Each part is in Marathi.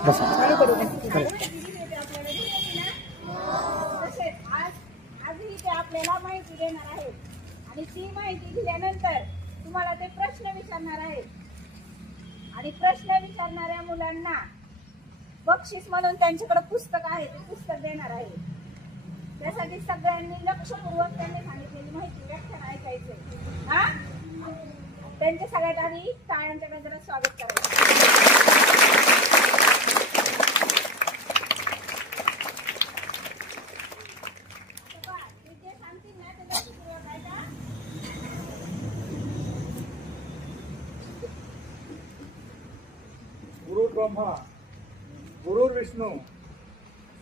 चालू करू दे. आजही ते आपल्याला माहिती देणार आहे आणि ती माहिती दिल्यानंतर तुम्हाला ते प्रश्न विचारणार आहे आणि प्रश्न विचारणाऱ्या मुलांना बक्षीस म्हणून त्यांच्याकडे पुस्तक आहे ते पुस्तक देणार आहे. त्यासाठी सगळ्यांनी लक्षपूर्वक त्यांनी सांगितलेली माहिती व्याख्यान ऐकायचे. हा, त्यांच्या सगळ्यात आधी टाळ्यांच्या गजरात स्वागत करायचं. गुरु ब्रह्मा गुरु विष्णू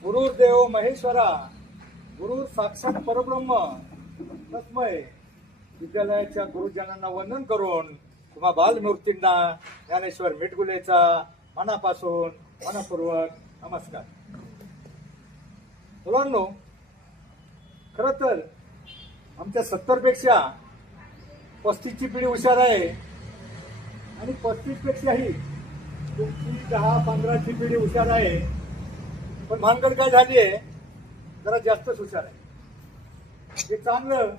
गुरुर्देव महेश्वरा गुरु साक्षात परब्रह्म तस्मै. विद्यालयाच्या गुरुजनांना वंदन करून तुम्हा बालमूर्तींना ज्ञानेश्वर मिटगुलेचा मनापासून मनपूर्वक नमस्कार. मुलांनो, खर तर आमच्या 70 पेक्षा 35ची पिढी हुशार आहे आणि 35 पेक्षाही तुमची 10-15ची पिढी हुशार आहे. पण भानगड काय झाली आहे, जरा जास्तच हुशार आहे. हे चांगलं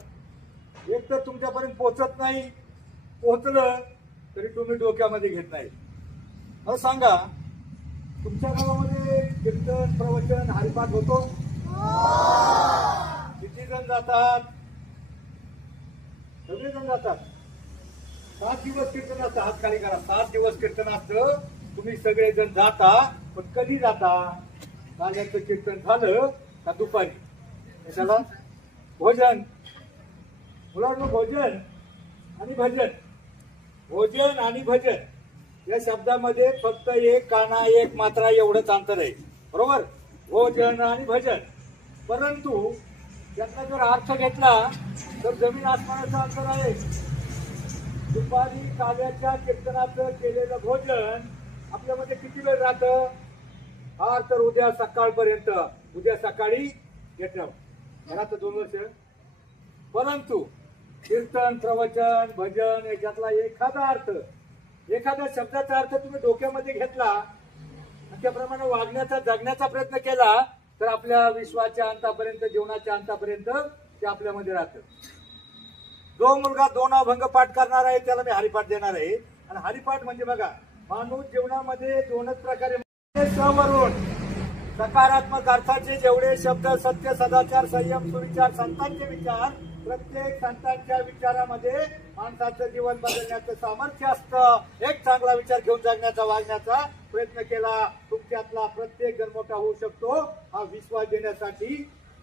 एक तर तुमच्यापर्यंत पोहोचत नाही, पोहोचलं तरी तुम्ही डोक्यामध्ये घेत नाही. मला सांगा, तुमच्या गावामध्ये कीर्तन प्रवचन हरिपाठ होतो? किती जण जातात? सगळेजण जातात. 7 दिवस कीर्तन असतं. हात खाली करा. 7 दिवस कीर्तन असतं. तुम्ही सगळेजण जाता, पण कधी जाता? काल्याचं कीर्तन झालं का दुपारी? त्याला भोजन. मुलांनो, भोजन आणि भजन, भोजन आणि भजन या शब्दामध्ये फक्त एक काना एक मात्रा एवढंच अंतर आहे, बरोबर? भोजन आणि भजन. परंतु त्याचा जर अर्थ घेतला तर जमीन आसमानाचं अंतर आहे. दुपारी काव्याच्या कीर्तनाचं केलेलं भोजन आपल्यामध्ये किती वेळ राहतं? हा तर उद्या सकाळपर्यंत. उद्या सकाळी घेतलं घरात 2 वर्ष. परंतु कीर्तन प्रवचन भजन याच्यातला एखादा अर्थ, एखाद्या शब्दाचा अर्थ तुम्ही डोक्यामध्ये घेतला आणि त्याप्रमाणे वागण्याचा जगण्याचा प्रयत्न केला तर आपल्या विश्वाच्या अंतापर्यंत, जीवनाच्या अंतापर्यंत ते आपल्यामध्ये राहतं. जो मुलगा 2 अभंग पाठ करणार आहे त्याला मी हरिपाठ देणार आहे. आणि हरिपाठ म्हणजे बघा, माणूस जीवनामध्ये 2च प्रकारे वरून सकारात्मक अर्थाचे जेवढे शब्द, सत्य, सदाचार, संयम, सुविचार, संतांचे विचार, प्रत्येक संतांच्या विचारामध्ये माणसाचं जीवन बदलण्याचं सामर्थ्य असतं. एक चांगला विचार घेऊन जगण्याचा, वागण्याचा प्रयत्न केला, तुमच्यातला प्रत्येक जण मोठा होऊ शकतो. हा विश्वास देण्यासाठी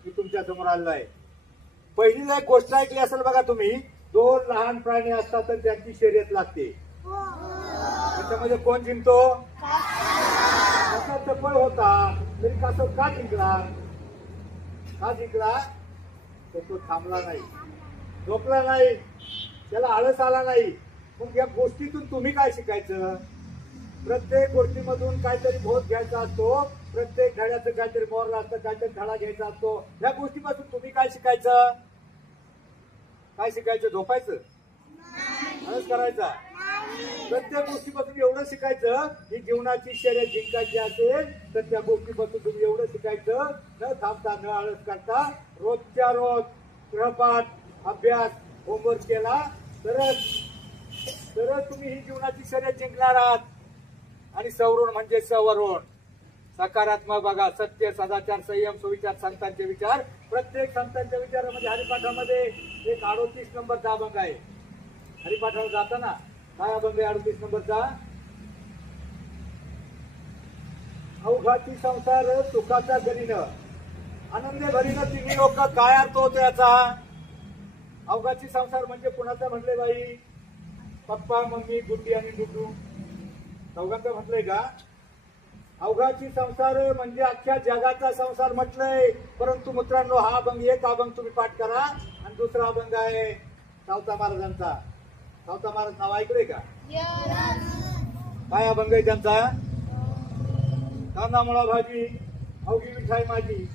मी तुमच्या समोर आलेला आहे. पहिलीला एक गोष्ट ऐकली असेल बघा तुम्ही, 2 लहान प्राणी असतात तर त्यांची शर्यत लागते. त्याच्यामध्ये कोण जिंकतो? कसा चपळ होता तरी कसं का जिंकला? का जिंकला? तर तो थांबला नाही, झोपला नाही, त्याला आळस आला नाही. मग या गोष्टीतून तुम्ही काय शिकायचं? प्रत्येक गोष्टीमधून काहीतरी बोध घ्यायचा असतो. प्रत्येक धड्याचं काहीतरी मोरला असतं, काहीतरी धडा घ्यायचा असतो. या गोष्टीपासून तुम्ही काय शिकायचं? काय शिकायचं? झोपायचं? आळस करायचा? प्रत्येक गोष्टीपासून एवढं शिकायचं की जीवनाची शर्यत जिंकायची असेल तर त्या गोष्टीपासून तुम्ही एवढं शिकायचं, न थांबता, न आळस करता, रोजच्या रोज गृहपाठ, अभ्यास, होमवर्क केला तरच तुम्ही ही जीवनाची शर्यत जिंकणार आहात. आणि सवरून म्हणजे सवरून सकारात्मक बघा, सत्य, सदाचार, संयम, सुविचार, संतांचे विचार. प्रत्येक संतांच्या विचारामध्ये हरिपाठामध्ये एक 38 नंबरचा अभंग आहे. हरिपाठावर जाताना काय अभंग आहे 38 नंबरचा? अवघाची संसार सुखाचा गरीन, आनंदे भरीन तिन्ही लोक. काय अर्थ होतो याचा? अवघाची संसार म्हणजे कुणाचा म्हटले बाई? पप्पा, मम्मी, गुड्डी आणि डुडू, चौघांचा म्हटलंय का? अवघाची संसार म्हणजे अख्ख्या जगाचा संसार म्हटलंय. परंतु मित्रांनो, हा अभंग, एक अभंग तुम्ही पाठ करा आणि दुसरा अभंग आहे सावता महाराजांचा. सावता महाराज नाव ऐकलंय का? काय अभंग आहे त्यांचा? कांदा मुळा भाजी, अवघी मिठाई माझी,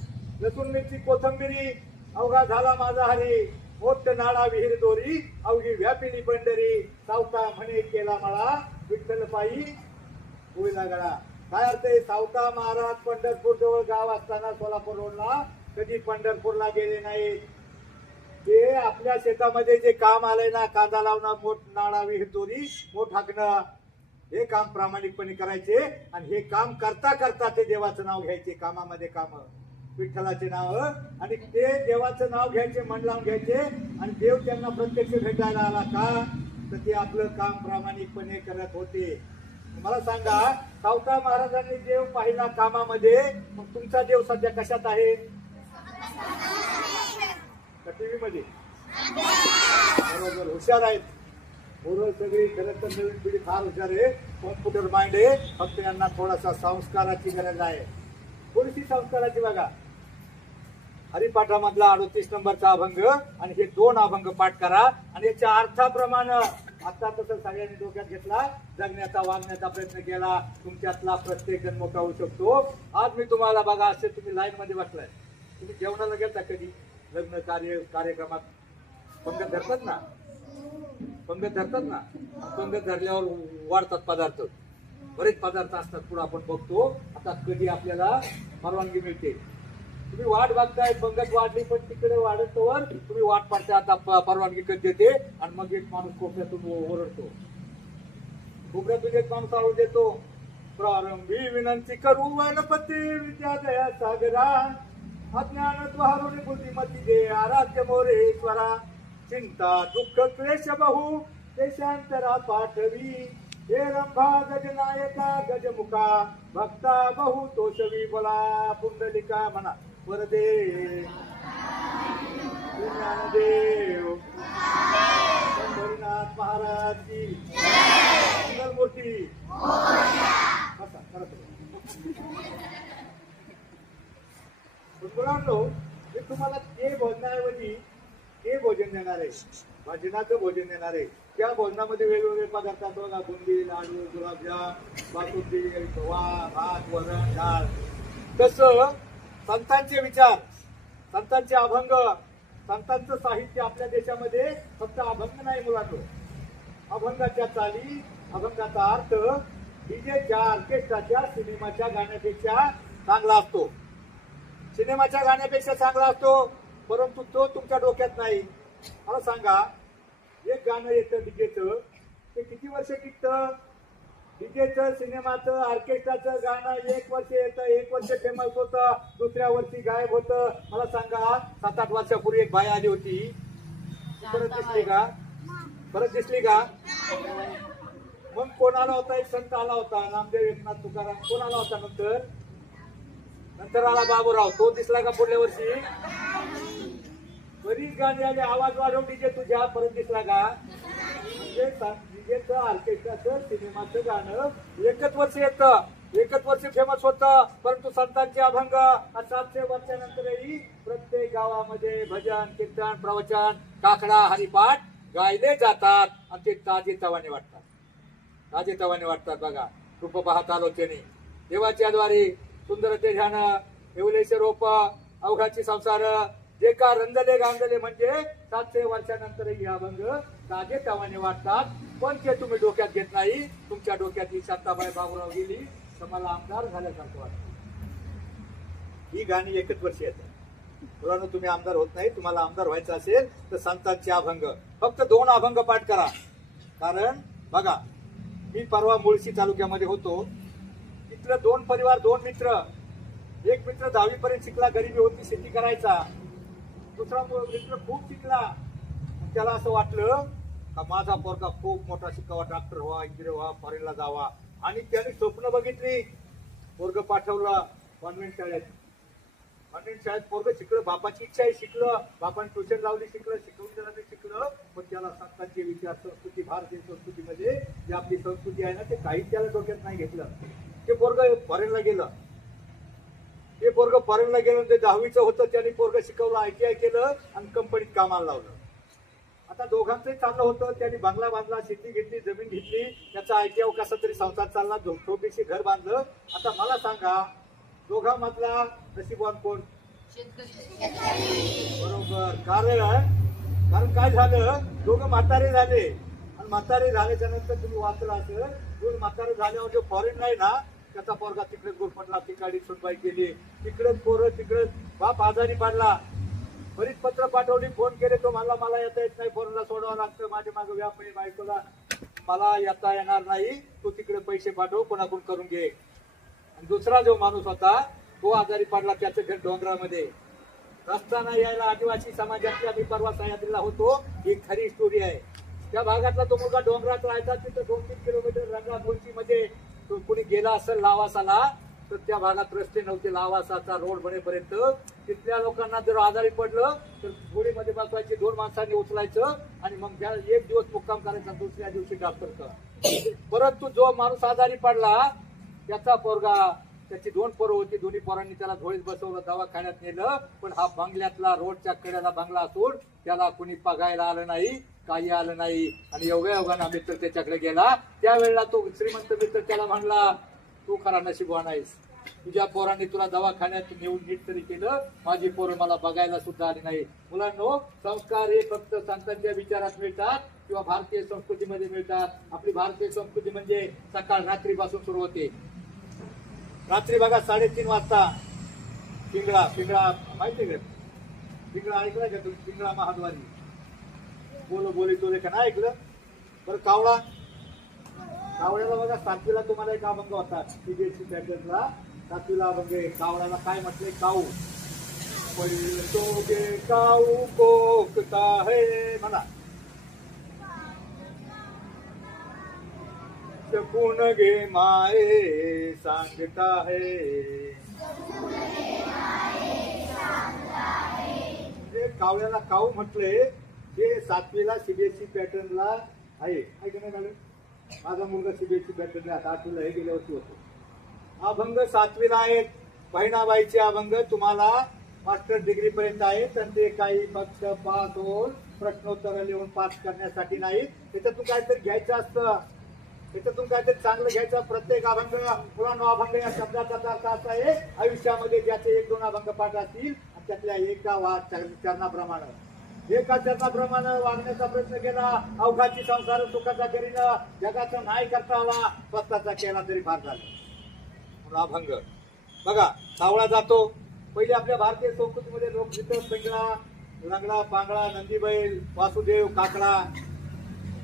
लसूण मिरची कोथंबिरी, अवघा झाला माझा हरी, मोठ नाळा विहीर दोरी, अवघी व्यापिली पंढरी, सावता म्हणे केला मला, विठ्ठल पायी होईला गळा. काय अर्थ आहे? सावता महाराज पंढरपूर जवळ गाव असताना सोलापूर रोडला कधी पंढरपूरला गेले नाही. ते आपल्या शेतामध्ये जे काम आलंय ना, कांदा लावणं, मोठ नाळा, विहीर दोरी, मोठ हाकणं, हे काम प्रामाणिकपणे करायचे. आणि हे काम करता करता ते देवाचं नाव घ्यायचे. कामामध्ये काम, विठ्ठलाचे नाव, आणि ते देवाचं नाव घ्यायचे, मन लावून घ्यायचे. आणि देव त्यांना प्रत्यक्ष भेटायला आला का, तर ते आपलं काम प्रामाणिकपणे करत होते. मला सांगा, सावता महाराजांनी देव पाहिला कामामध्ये, मग तुमचा देव सध्या कशात आहे? टीव्ही मध्ये. बरोबर, हुशार आहेत पोरं सगळी. खरं तर नवीन पिढी फार हुशार आहे, कॉम्प्युटर माइंड आहे. फक्त यांना थोडासा संस्काराची गरज आहे, थोडीशी संस्काराची. बघा, हरिपाठामधला 38 नंबरचा अभंग आणि हे 2 अभंग पाठ करा आणि याच्या अर्थाप्रमाणे आता तसं सगळ्यांनी डोक्यात घेतला, जगण्याचा, वागण्याचा प्रयत्न केला. तुमच्यातला प्रत्येक जण मोठा होऊ शकतो. आज मी तुम्हाला बघा, असे तुम्ही लाईन मध्ये बसलाय, तुम्ही जेवणाला गेलता कधी? लग्न कार्यक्रमात पंगत धरतात ना, पंगत धरतात ना. पंगत धरल्यावर वाढतात पदार्थ, बरेच पदार्थ असतात. पुढे आपण बघतो आता कधी आपल्याला परवानगी मिळते. तुम्ही वाट बघताय, पंगत वाढली, पण तिकडे वाढतोवर तुम्ही वाट पाडताय आता परवानगी कधी देते. आणि मग एक माणूस कोपऱ्यातून ओरडतो, कोपऱ्यातून एक माणूस आवाज देतो, प्रारंभी विनंती करू वनपती विद्या दया सागरा, अज्ञान द्वारून बुद्धिमती दे आराध्य मोरेश्वरा, चिंता दुःख क्लेश बहु देशांतरा पाठवी, हे रंभा गजनायका गजमुखा, भक्ता बहु तोषवी बोला पुंडलिका म्हणा. वरदे ज्ञानदेव पंढरीनाथ महाराज की मूर्ती. मुलांनो, मी तुम्हाला ते भोजनाऐवजी ते भोजन देणार आहे, भजनाचं भोजन देणार आहे. त्या भोजनामध्ये वेगवेगळे पदार्थ असतात, बुंदी, लाडू, गुलाबजाम, बासुंदी, भात, वरण, डाळ. तसं संतांचे विचार, संतांचे अभंग, संतांचं साहित्य आपल्या देशामध्ये फक्त अभंग नाही मुलांनो. अभंगाच्या चाली, अभंगाचा अर्थ डीजेच्या, ऑर्केस्ट्राच्या, सिनेमाच्या गाण्यापेक्षा चांगला असतो. सिनेमाच्या गाण्यापेक्षा चांगला असतो, परंतु तो तुमच्या डोक्यात नाही. मला सांगा, एक गाणं येतं डीजेचं, ते किती वर्ष टिकतं? डीजेचं, सिनेमाचं, ऑर्केस्ट्राचं गाणं 1 वर्ष येतं, 1 वर्ष फेमस होतं, दुसऱ्या वर्षी गायब होतं. मला सांगा, 7-8 वर्षापूर्वी एक बाई आली होती, परत दिसली का? परत दिसली का? मग कोण आला होता? एक संत आला होता, नामदेव एकनाथ तुकाराम. कोण आला होता नंतर? नंतर आला बाबूराव. तो दिसला का पुढल्या वर्षी? बरीच गाणी आली, आवाज वाढवून डीजे तुझ्या, परत दिसला का? म्हणजे डीजेचं, ऑर्केस्ट्राचं, सिनेमाचं गाणं 1च वर्ष येतं, 1च वर्ष फेमस होतं. परंतु संतांचे अभंग 700 वर्षानंतरही प्रत्येक गावामध्ये भजन, कीर्तन, प्रवचन, काकडा, हरिपाठ गायले जातात आणि ते ताजेतवाने वाटतात, ताजेतवाने वाटतात. बघा, रूप पाहत आलोचनी, देवाच्या द्वारे सुंदर ते ध्यान, येवलेचे रोप, अवघाची संसार, जे का रंगले गांगले, म्हणजे 700 वर्षानंतरही अभंग ताजेतवाने वाटतात. पण ते तुम्ही डोक्यात घेत नाही. तुमच्या डोक्यात ही शांताबाई बाबूराव गेली तर मला आमदार झाल्यासारखं वाटतं. ही गाणी 1च वर्ष येतात. मुलांनो, तुम्ही आमदार होत नाही. तुम्हाला आमदार व्हायचं असेल तर संतांचे अभंग, फक्त 2 अभंग पाठ करा. कारण बघा, मी परवा मुळशी तालुक्यामध्ये होतो. तिथलं 2 परिवार, 2 मित्र. एक मित्र 10वी पर्यंत शिकला, गरिबी होती, शेती करायचा. दुसरा मित्र खूप शिकला. त्याला असं वाटलं का माझा पोरगा खूप मोठा शिकावा, डॉक्टर व्हा, इंजिनियर व्हा, फॉरेनला जावा. आणि त्याने स्वप्न बघितली. पोरग पाठवलं कॉन्व्हेंट शाळेत. कॉन्व्हेंट शाळेत पोरग शिकलं, बापाची इच्छा आहे, शिकलं. बापाने ट्युशन लावली, शिकलं, शिकवून त्याला शिकलं. पण त्याला संतांचे विचार, संस्कृती, भारतीय संस्कृतीमध्ये जी आपली संस्कृती आहे ना, ते काही त्याला डोक्यात नाही घेतलं. ते पोरग फॉरेनला गेलं. ते पोरग फॉरेनला गेलं, ते 10वीचं होतं. त्याने पोरग शिकवलं, ITI केलं आणि कंपनीत कामाला लावलं. आता दोघांचंही चाललं होतं. त्यांनी बंगला बांधला, शेती घेतली, जमीन घेतली, त्याचा ITI कसा तरी संसार चालला, छोटीशी घर बांधलं. आता मला सांगा, दोघांमधला नशीबवान कोण? बरोबर. कारण काय झालं, दोघं म्हातारे झाले. आणि म्हातारे झाल्याच्या नंतर तुम्ही वाचलं असेल, दोन म्हातारे झाल्यावर जो फॉरेन नाही ना, त्याचा पोरगा तिकडेच गुरफटला, तिकाडी सुनबाई केली, तिकडेच पोरं तिकडेच बाप आजारी पडला. बरीच पत्र पाठवली, फोन केले, तो मला येता येत नाही, पोराला सोडावं लागतं, माझ्या मागे व्यापारी बायकोला मला येता येणार नाही, तू तिकडे पैसे पाठव, कोणाकडून करून घे. आणि दुसरा जो माणूस होता तो आजारी पडला, त्याचं घर डोंगरामध्ये. रस्ता यायला आदिवासी समाजातली, आम्ही परवा सह्याद्रीला होतो, ही खरी स्टोरी आहे. त्या भागातला तो मुलगा डोंगरात राहायचा, तिथं 2-3 किलोमीटर रंगाभोवती मध्ये तो कुणी गेला असेल लावासाला, तर त्या भागात रस्ते नव्हते. लावासाचा रोड बनेपर्यंत तिथल्या लोकांना जर आजारी पडलं तर गोळीमध्ये बसवायचे, 2 माणसांनी उचलायचं आणि मग त्या 1 दिवस मुक्काम करायचा, दुसऱ्या दिवशी डॉक्टर. परंतु जो माणूस आजारी पडला त्याचा पोरगा, त्याची 2 पोरं होती, दोन्ही पोरांनी त्याला धोळीत बसवलं, दवाखान्यात नेलं. पण हा बंगल्यातला रोडच्या कडेला बंगला असून त्याला कुणी बघायला आलं नाही, काही आलं नाही. आणि योगायोगानं मित्र त्याच्याकडे गेला. त्यावेळेला तो श्रीमंत मित्र त्याला म्हणला, तू खरा नशीबवान आहेस, तुझ्या पोरांनी तुला दवाखान्यात नेऊन नीट तरी केलं, माझी पोरं मला बघायला सुद्धा आली नाही. मुलांनो, संस्कार हे फक्त संतांच्या विचारात मिळतात किंवा भारतीय संस्कृतीमध्ये मिळतात. आपली भारतीय संस्कृती म्हणजे सकाळ रात्रीपासून सुरू होते. रात्री बघा 3:30 वाजता पिंगळा माहिती का? पिंगळा ऐकलं का तुम्ही? पिंगळा महाद्वारी बोली तो का नाही ऐकलं? बरं, कावळ्याला बघा 7वीला तुम्हाला एक अभंग होता, सीबीएसई पॅटर्नला 7वीला अभंग आहे. कावळ्याला काय म्हटलंय? काऊ पळतोगे काऊ कोकता है म्हणा, शकून गे माये सांगता है. कावळ्याला काऊ म्हटलंय, जे 7वीला सीबीएसई पॅटर्नला आहे. ऐक नाही मॅडम, माझा मुलगा सीबीएसई पॅटर्नला आता 8वीला गेल्या वर्षी होतो. अभंग 7वीला आहेत. बहिणाबाईचे अभंग तुम्हाला मास्टर डिग्री पर्यंत आहे, तर ते काही फक्त पास होऊन प्रश्नोत्तर लिहून पास करण्यासाठी नाही, त्याच्यातून काहीतरी घ्यायचं असतं, त्याच्यातून काहीतरी चांगलं घ्यायचं. प्रत्येक अभंग, मुलांनो, अभंग या शब्दाचा अर्थ असा आहे, आयुष्यामध्ये ज्याचे 1-2 अभंग पाठ असतील त्यातल्या एका चरणाप्रमाणे वागण्याचा प्रयत्न केला, अवघाची संसार सुखाचा करीनं, जगाचा नाही करता आला, स्वतःचा केला तरी फार झाला. अभंग बघा, सावळा जातो. पहिले आपल्या भारतीय संस्कृतीमध्ये लोकगीत, पिंगळा, लंगडा, पांगळा, नंदीबैल, वासुदेव, काकडा.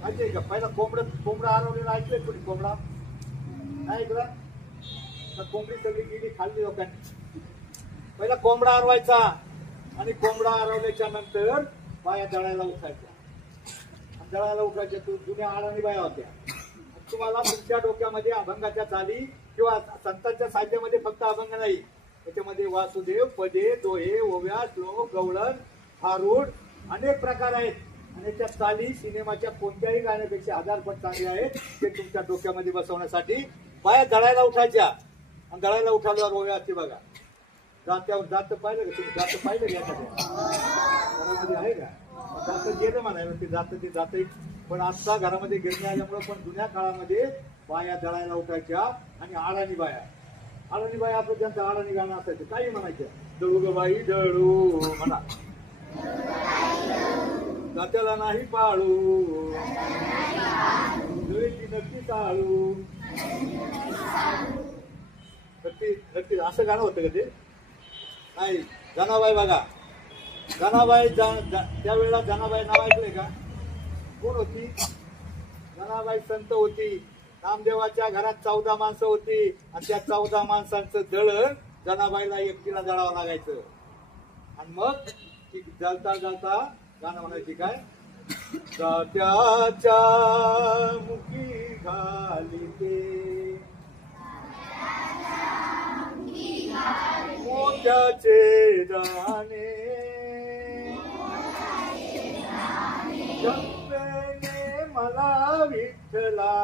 माहितीये का? पहिला कोंबडा हरवलेला ऐकलंय कोणी? कोंबडा नाही ऐकला? तर कोंबडी सगळी गेली, खाल्ली लोकांनी. पहिला कोंबडा हरवायचा आणि कोंबडा हरवल्याच्या नंतर बाया दळायला उठायच्या. दळायला उठायच्या जुन्या आळणी बाया होत्या. तुम्हाला तुमच्या डोक्यामध्ये अभंगाच्या चाली किंवा संतांच्या साहित्यामध्ये फक्त अभंग नाही, त्याच्यामध्ये वासुदेव, पदे, दोहे, ओव्या, श्लोक, गवळण, भारूड अनेक प्रकार आहेत. आणि त्या चाली सिनेमाच्या कोणत्याही गाण्यापेक्षा 1000 पट चांगले आहेत. ते तुमच्या डोक्यामध्ये बसवण्यासाठी बाया दळायला उठायच्या. आणि दळायला उठाल्यावर ओव्या असते बघा. जात्यावर जात पाहिलं का तुम्ही? जात पाहिलं घरामध्ये आहे का? जात गेलं म्हणायला ते जात. पण आता घरामध्ये गिरणी आल्यामुळे, पण जुन्या काळामध्ये बाया दळायला उठायच्या. आणि आळाणी बाया आपलं ज्यांचं आळाणी गाणं असायचं, काही म्हणायचं, दळू ग बाई दळू म्हणा, जात्याला नाही पाळू, दळीची नक्की चाळू. नक्की असं गाणं होतं का ते? नाही. जनाबाई बघा, जनाबाई त्यावेळेला जनाबाई नाव ऐकलंय का? कोण होती? जनाबाई संत होती. नामदेवाच्या घरात 14 माणसं होती आणि त्या 14 माणसांचं दळण जनाबाईला एकटीला दळावं लागायचं. आणि मग ती जळता गाणं म्हणायची काय? जात्याच्या मुखी घालिते मोत्याचे दाणे, जपले मला विठ्ठला,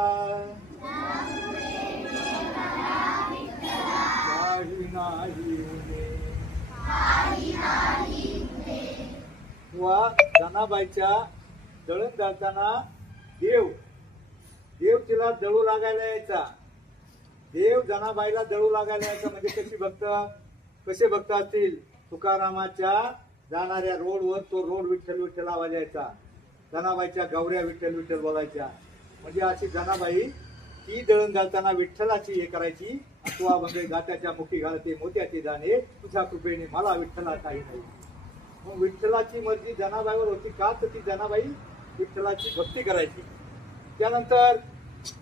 काही नाही वा. जनाबाईच्या दळण दळताना देव तिला दळू लागायला यायचा. देव जनाबाईला दळू लागायला यायचा. म्हणजे कसे भक्त असतील? तुकारामाच्या जाणाऱ्या रोडवर तो रोड विठ्ठल विठ्ठल आवाज यायचा. जनाबाईच्या गौऱ्या विठ्ठल विठ्ठल बोलायच्या. म्हणजे अशी जनाबाई ती दळण घालताना विठ्ठलाची हे करायची. तू म्हणजे गात्याच्या मुखी घालते मोत्याचे दाणे, तुझ्या कृपेने मला विठ्ठला काही नाही. मग विठ्ठलाची मर्जी जनाबाईवर होती का, तर ती जनाबाई विठ्ठलाची भक्ती करायची. त्यानंतर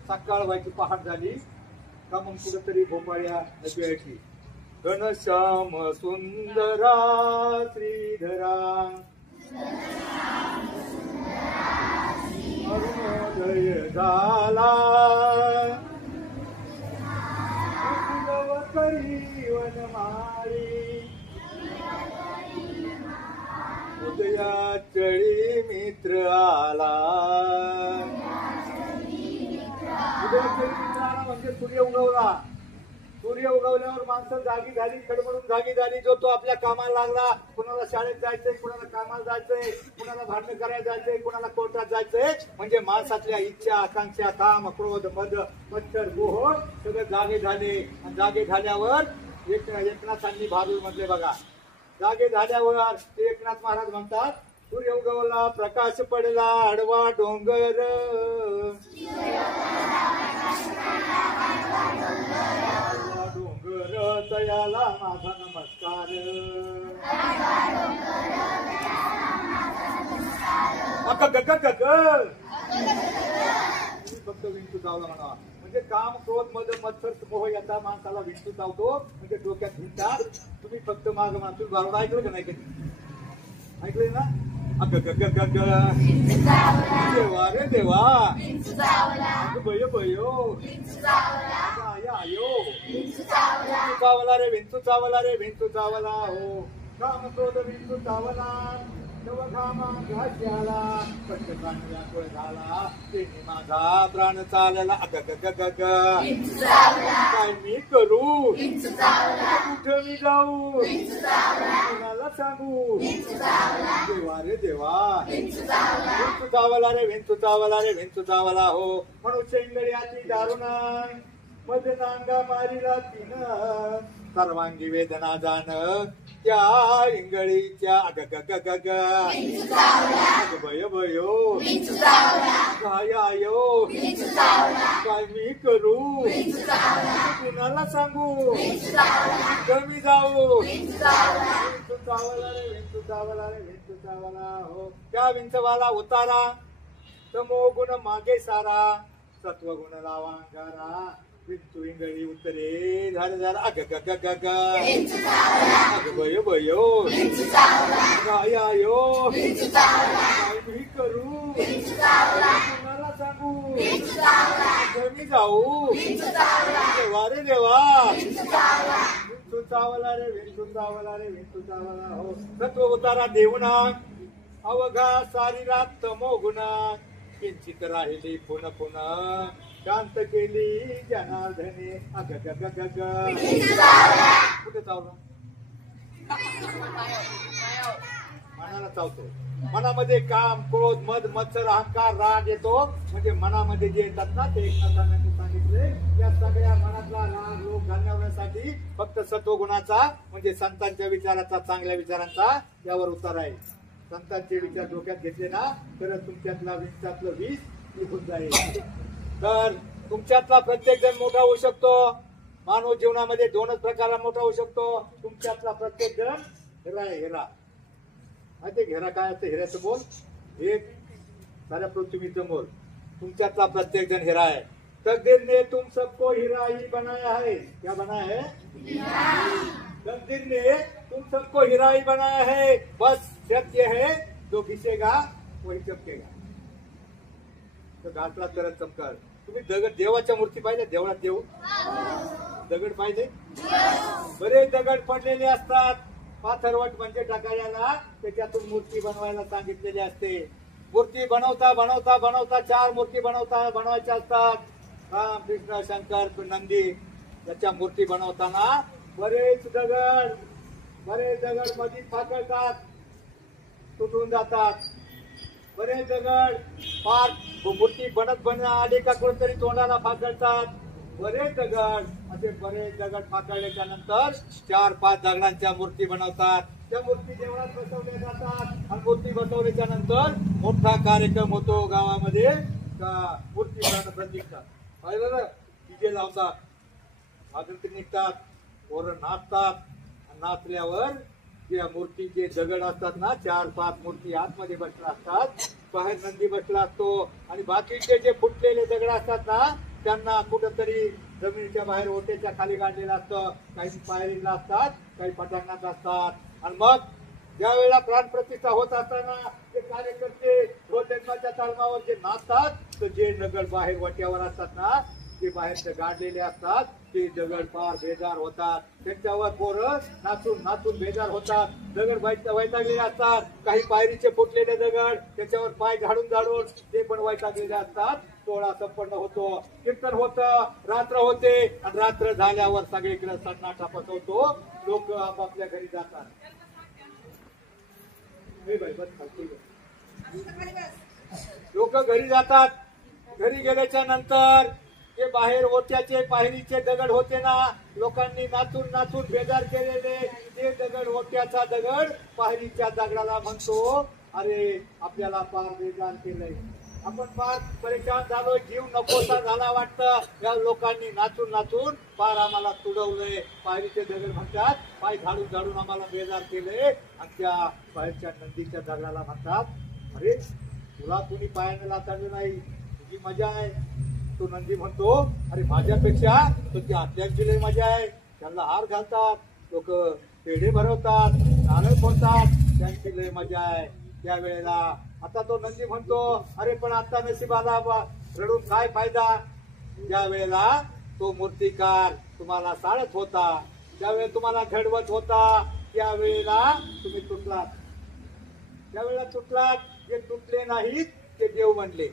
सकाळ व्हायची, पहाट झाली का मग कुठेतरी भोपाळ्या ऐकायची. घनश्याम सुंदरा श्रीधरा अरुणोदय झाला करी वनमाळी उदया चळी मित्र आला. उदया चळी मित्र आला म्हणजे सूर्य उगवला. सूर्य उगवल्यावर माणसं जागी झाली, खडबडून जागी झाली. जो तो आपल्या कामाला लागला. कुणाला शाळेत जायचंय, कुणाला कामाला जायचंय, कुणाला भांडण करायला जायचंय, कुणाला कोर्टात जायचंय. म्हणजे माणसातल्या इच्छा, आकांक्षा, काम, क्रोध, मद, मच्छर, मोह सगळं जागे झाले. आणि जागे झाल्यावर एकनाथांनी भारूड म्हटले बघा. जागे झाल्यावर एकनाथ महाराज म्हणतात, सूर्य उगवला, प्रकाश पडला, आडवा डोंगर डोंगर तयाला माझा नमस्कार. फक्त विंचू चावला म्हणा. म्हणजे काम, क्रोध, मद, मत्सर, मोह याचा माणसाला विंचू चावतो. म्हणजे डोक्यात भिंतात. तुम्ही फक्त माग माणूस बारोडा ऐकलं का नाही कधी? ऐकलंय ना? देवा रे देवा, बयो बयो आयो, विंचू चावला रे, विंचू चावला रे, विंचू चावला हो. काम क्रोध विंचू चावला, नव घामा घाश्याला, कष्ट व्याकुळ झाला, तेने माझा प्राण चालला. काय मी करू, कुठे मी जाऊ, कोणाला सांगू. देवा रे देवा, विंचू चावला रे, विंचू चावला रे, विंचू चावला हो. मनुष्य इंगळी आती दारुणा, मध नांगा मारिला तिनं, सर्वांगी वेदना जाण त्या इंगळीच्या. भय भयो काय आयो, काय मी करू, कुणाला सांगू, कमी जाऊ. विंचू चावला रे, विंचू चावला रे, विंचू चावला हो. त्या विंचवाला उतारा, तमो गुण मागे सारा, सत्व गुण लावा अंगारा. विंचू इंगळी उतरे झाड झाड. भय भयो काय आयो, काय मी करू, कुणाला सांगू, कमी जाऊ. देवा रे देवा, विंचू चावला रे, विंचू चावला रे, विंचू चावला हो. सत्व उतारा देऊना, अवघा सारीरा तमो गुणा, किंचित राहिली पुन पुन्हा, शांत केली जनार्दने. कुठे चावलं? मनाला चावतो. मनामध्ये काम, क्रोध, मद, मत्सर, अहंकार, राग येतो. म्हणजे मनामध्ये जे येतात ना, ते एकनाथांनी सांगितले. या सगळ्या मनातला राग रोग घालवण्यासाठी फक्त सत्वगुणाचा म्हणजे संतांच्या विचाराचा, चांगल्या विचारांचा यावर उतार आहे. संतांचे विचार डोक्यात घेतले ना, तर तुमच्यातला विंचातलं विष निघून जाईल. तर तुमच्यातला प्रत्येक जण मोठा होऊ शकतो. मानव जीवनामध्ये दोनच प्रकारात मोठा होऊ शकतो. तुमच्यातला प्रत्येक जण हिरा आहे, हिरा. माहिती घेरा काय असतं? हिऱ्याचं मोल एक साऱ्या पृथ्वीचं मोल. तुमच्यातला प्रत्येक जण हिरा आहे. तकदीर ने तुम सबको हीरा ही बनाया है. क्या बनाया है? तकदीर ने तुम सबको हीरा ही बनाया है. बस शर्त यह है, जो घिसेगा वही चमकेगा. तो घासला तरच चमकार. तुम्ही दगड, देवाच्या मूर्ती पाहिजे देवळात? देव दगड पाहिजे. बरेच दगड पडलेले असतात. पाथरवट म्हणजे टाकायला, त्याच्यातून मूर्ती बनवायला सांगितलेली असते. मूर्ती बनवता बनवता बनवता 4 मूर्ती बनवायच्या असतात. राम, कृष्ण, शंकर, नंदी याच्या मूर्ती बनवताना बरेच दगड मध्ये फाकळतात, तुटून जातात. बरेच दगड फार मूर्ती बनत आली का कोणतरी तोंडाला फाकळतात. बरेच दगड फाकळल्याच्या नंतर 4-5 दगडांच्या मूर्ती बनवतात. त्या मूर्ती देवळात बसवल्या जातात. आणि मूर्ती बसवल्याच्या नंतर मोठा कार्यक्रम होतो गावामध्ये. मूर्ती प्रतीक्षा पाहिलं ना, डीजे लावतात, वाजंत्री निघतात, पोरं नाचतात, आणि नाचल्यावर त्या मूर्तीचे दगड असतात ना, 4-5 मूर्ती आतमध्ये बसल्या असतात, बाहेर नंदी बसला असतो, आणि बाकीचे जे फुटलेले दगड असतात ना त्यांना कुठंतरी जमिनीच्या बाहेर ओटेच्या खाली काढलेलं असतं, काही पायरीला असतात, काही पटांगणात असतात. आणि मग ज्या वेळेला प्राणप्रतिष्ठा होत असताना ते कार्यकर्ते रोजन्माच्या तालमावर जे नाचतात, तर जे दगड बाहेर वाट्यावर असतात ना ते बाहेरचे गाडलेले असतात, ते दगड फार बेजार होतात. त्यांच्यावर पोरं नाचून नाचून बेजार होतात. दगड वैतागलेले असतात, काही पायरीचे फुटलेले दगड त्याच्यावर पाय झाडून झाडून ते पण वैतागलेले असतात. सोहळा संपन्न होतो, कीर्तन होतं, रात्र होते, आणि रात्र झाल्यावर सगळीकडे सन्नाटा पसरतो, लोक आपापल्या घरी जातात. लोक घरी जातात. घरी गेल्याच्या नंतर ते बाहेर ओट्याचे पायरीचे दगड होते ना, लोकांनी नाचून नाचून बेजार केलेले ते दगड, ओट्याचा दगड पायरीच्या दगडाला म्हणतो, अरे आपल्याला फार बेजार केलंय, आपण फार परेशान झालो, जीव नकोसा झाला वाटतं. या लोकांनी नाचून नाचून फार आम्हाला तुडवलंय. पायरीचे दगड म्हणतात, पाय झाडून झाडून आम्हाला बेजार केलंय. आणि त्या बाहेरच्या नंदीच्या दगडाला म्हणतात, अरे तुला कुणी पायाने लाथाडलं नाही, तुझी मजा आहे. तो नंदी म्हणतो, अरे माझ्यापेक्षा तुझ्या आत्यांची लय मजा आहे, त्यांना हार घालतात, लोक पेढे भरवतात, नारळ फोडतात, त्यांची लय मजा आहे. त्यावेळेला आता तो नंदी म्हणतो, अरे पण आता नशिबाला रडून काय फायदा. ज्या वेळेला तो मूर्तिकार तुम्हाला साळत होता, ज्यावेळेला तुम्हाला घडवत होता, त्यावेळेला तुम्ही तुटलात. त्यावेळेला तुटलात. जे तुटले नाहीत ते देव बनले,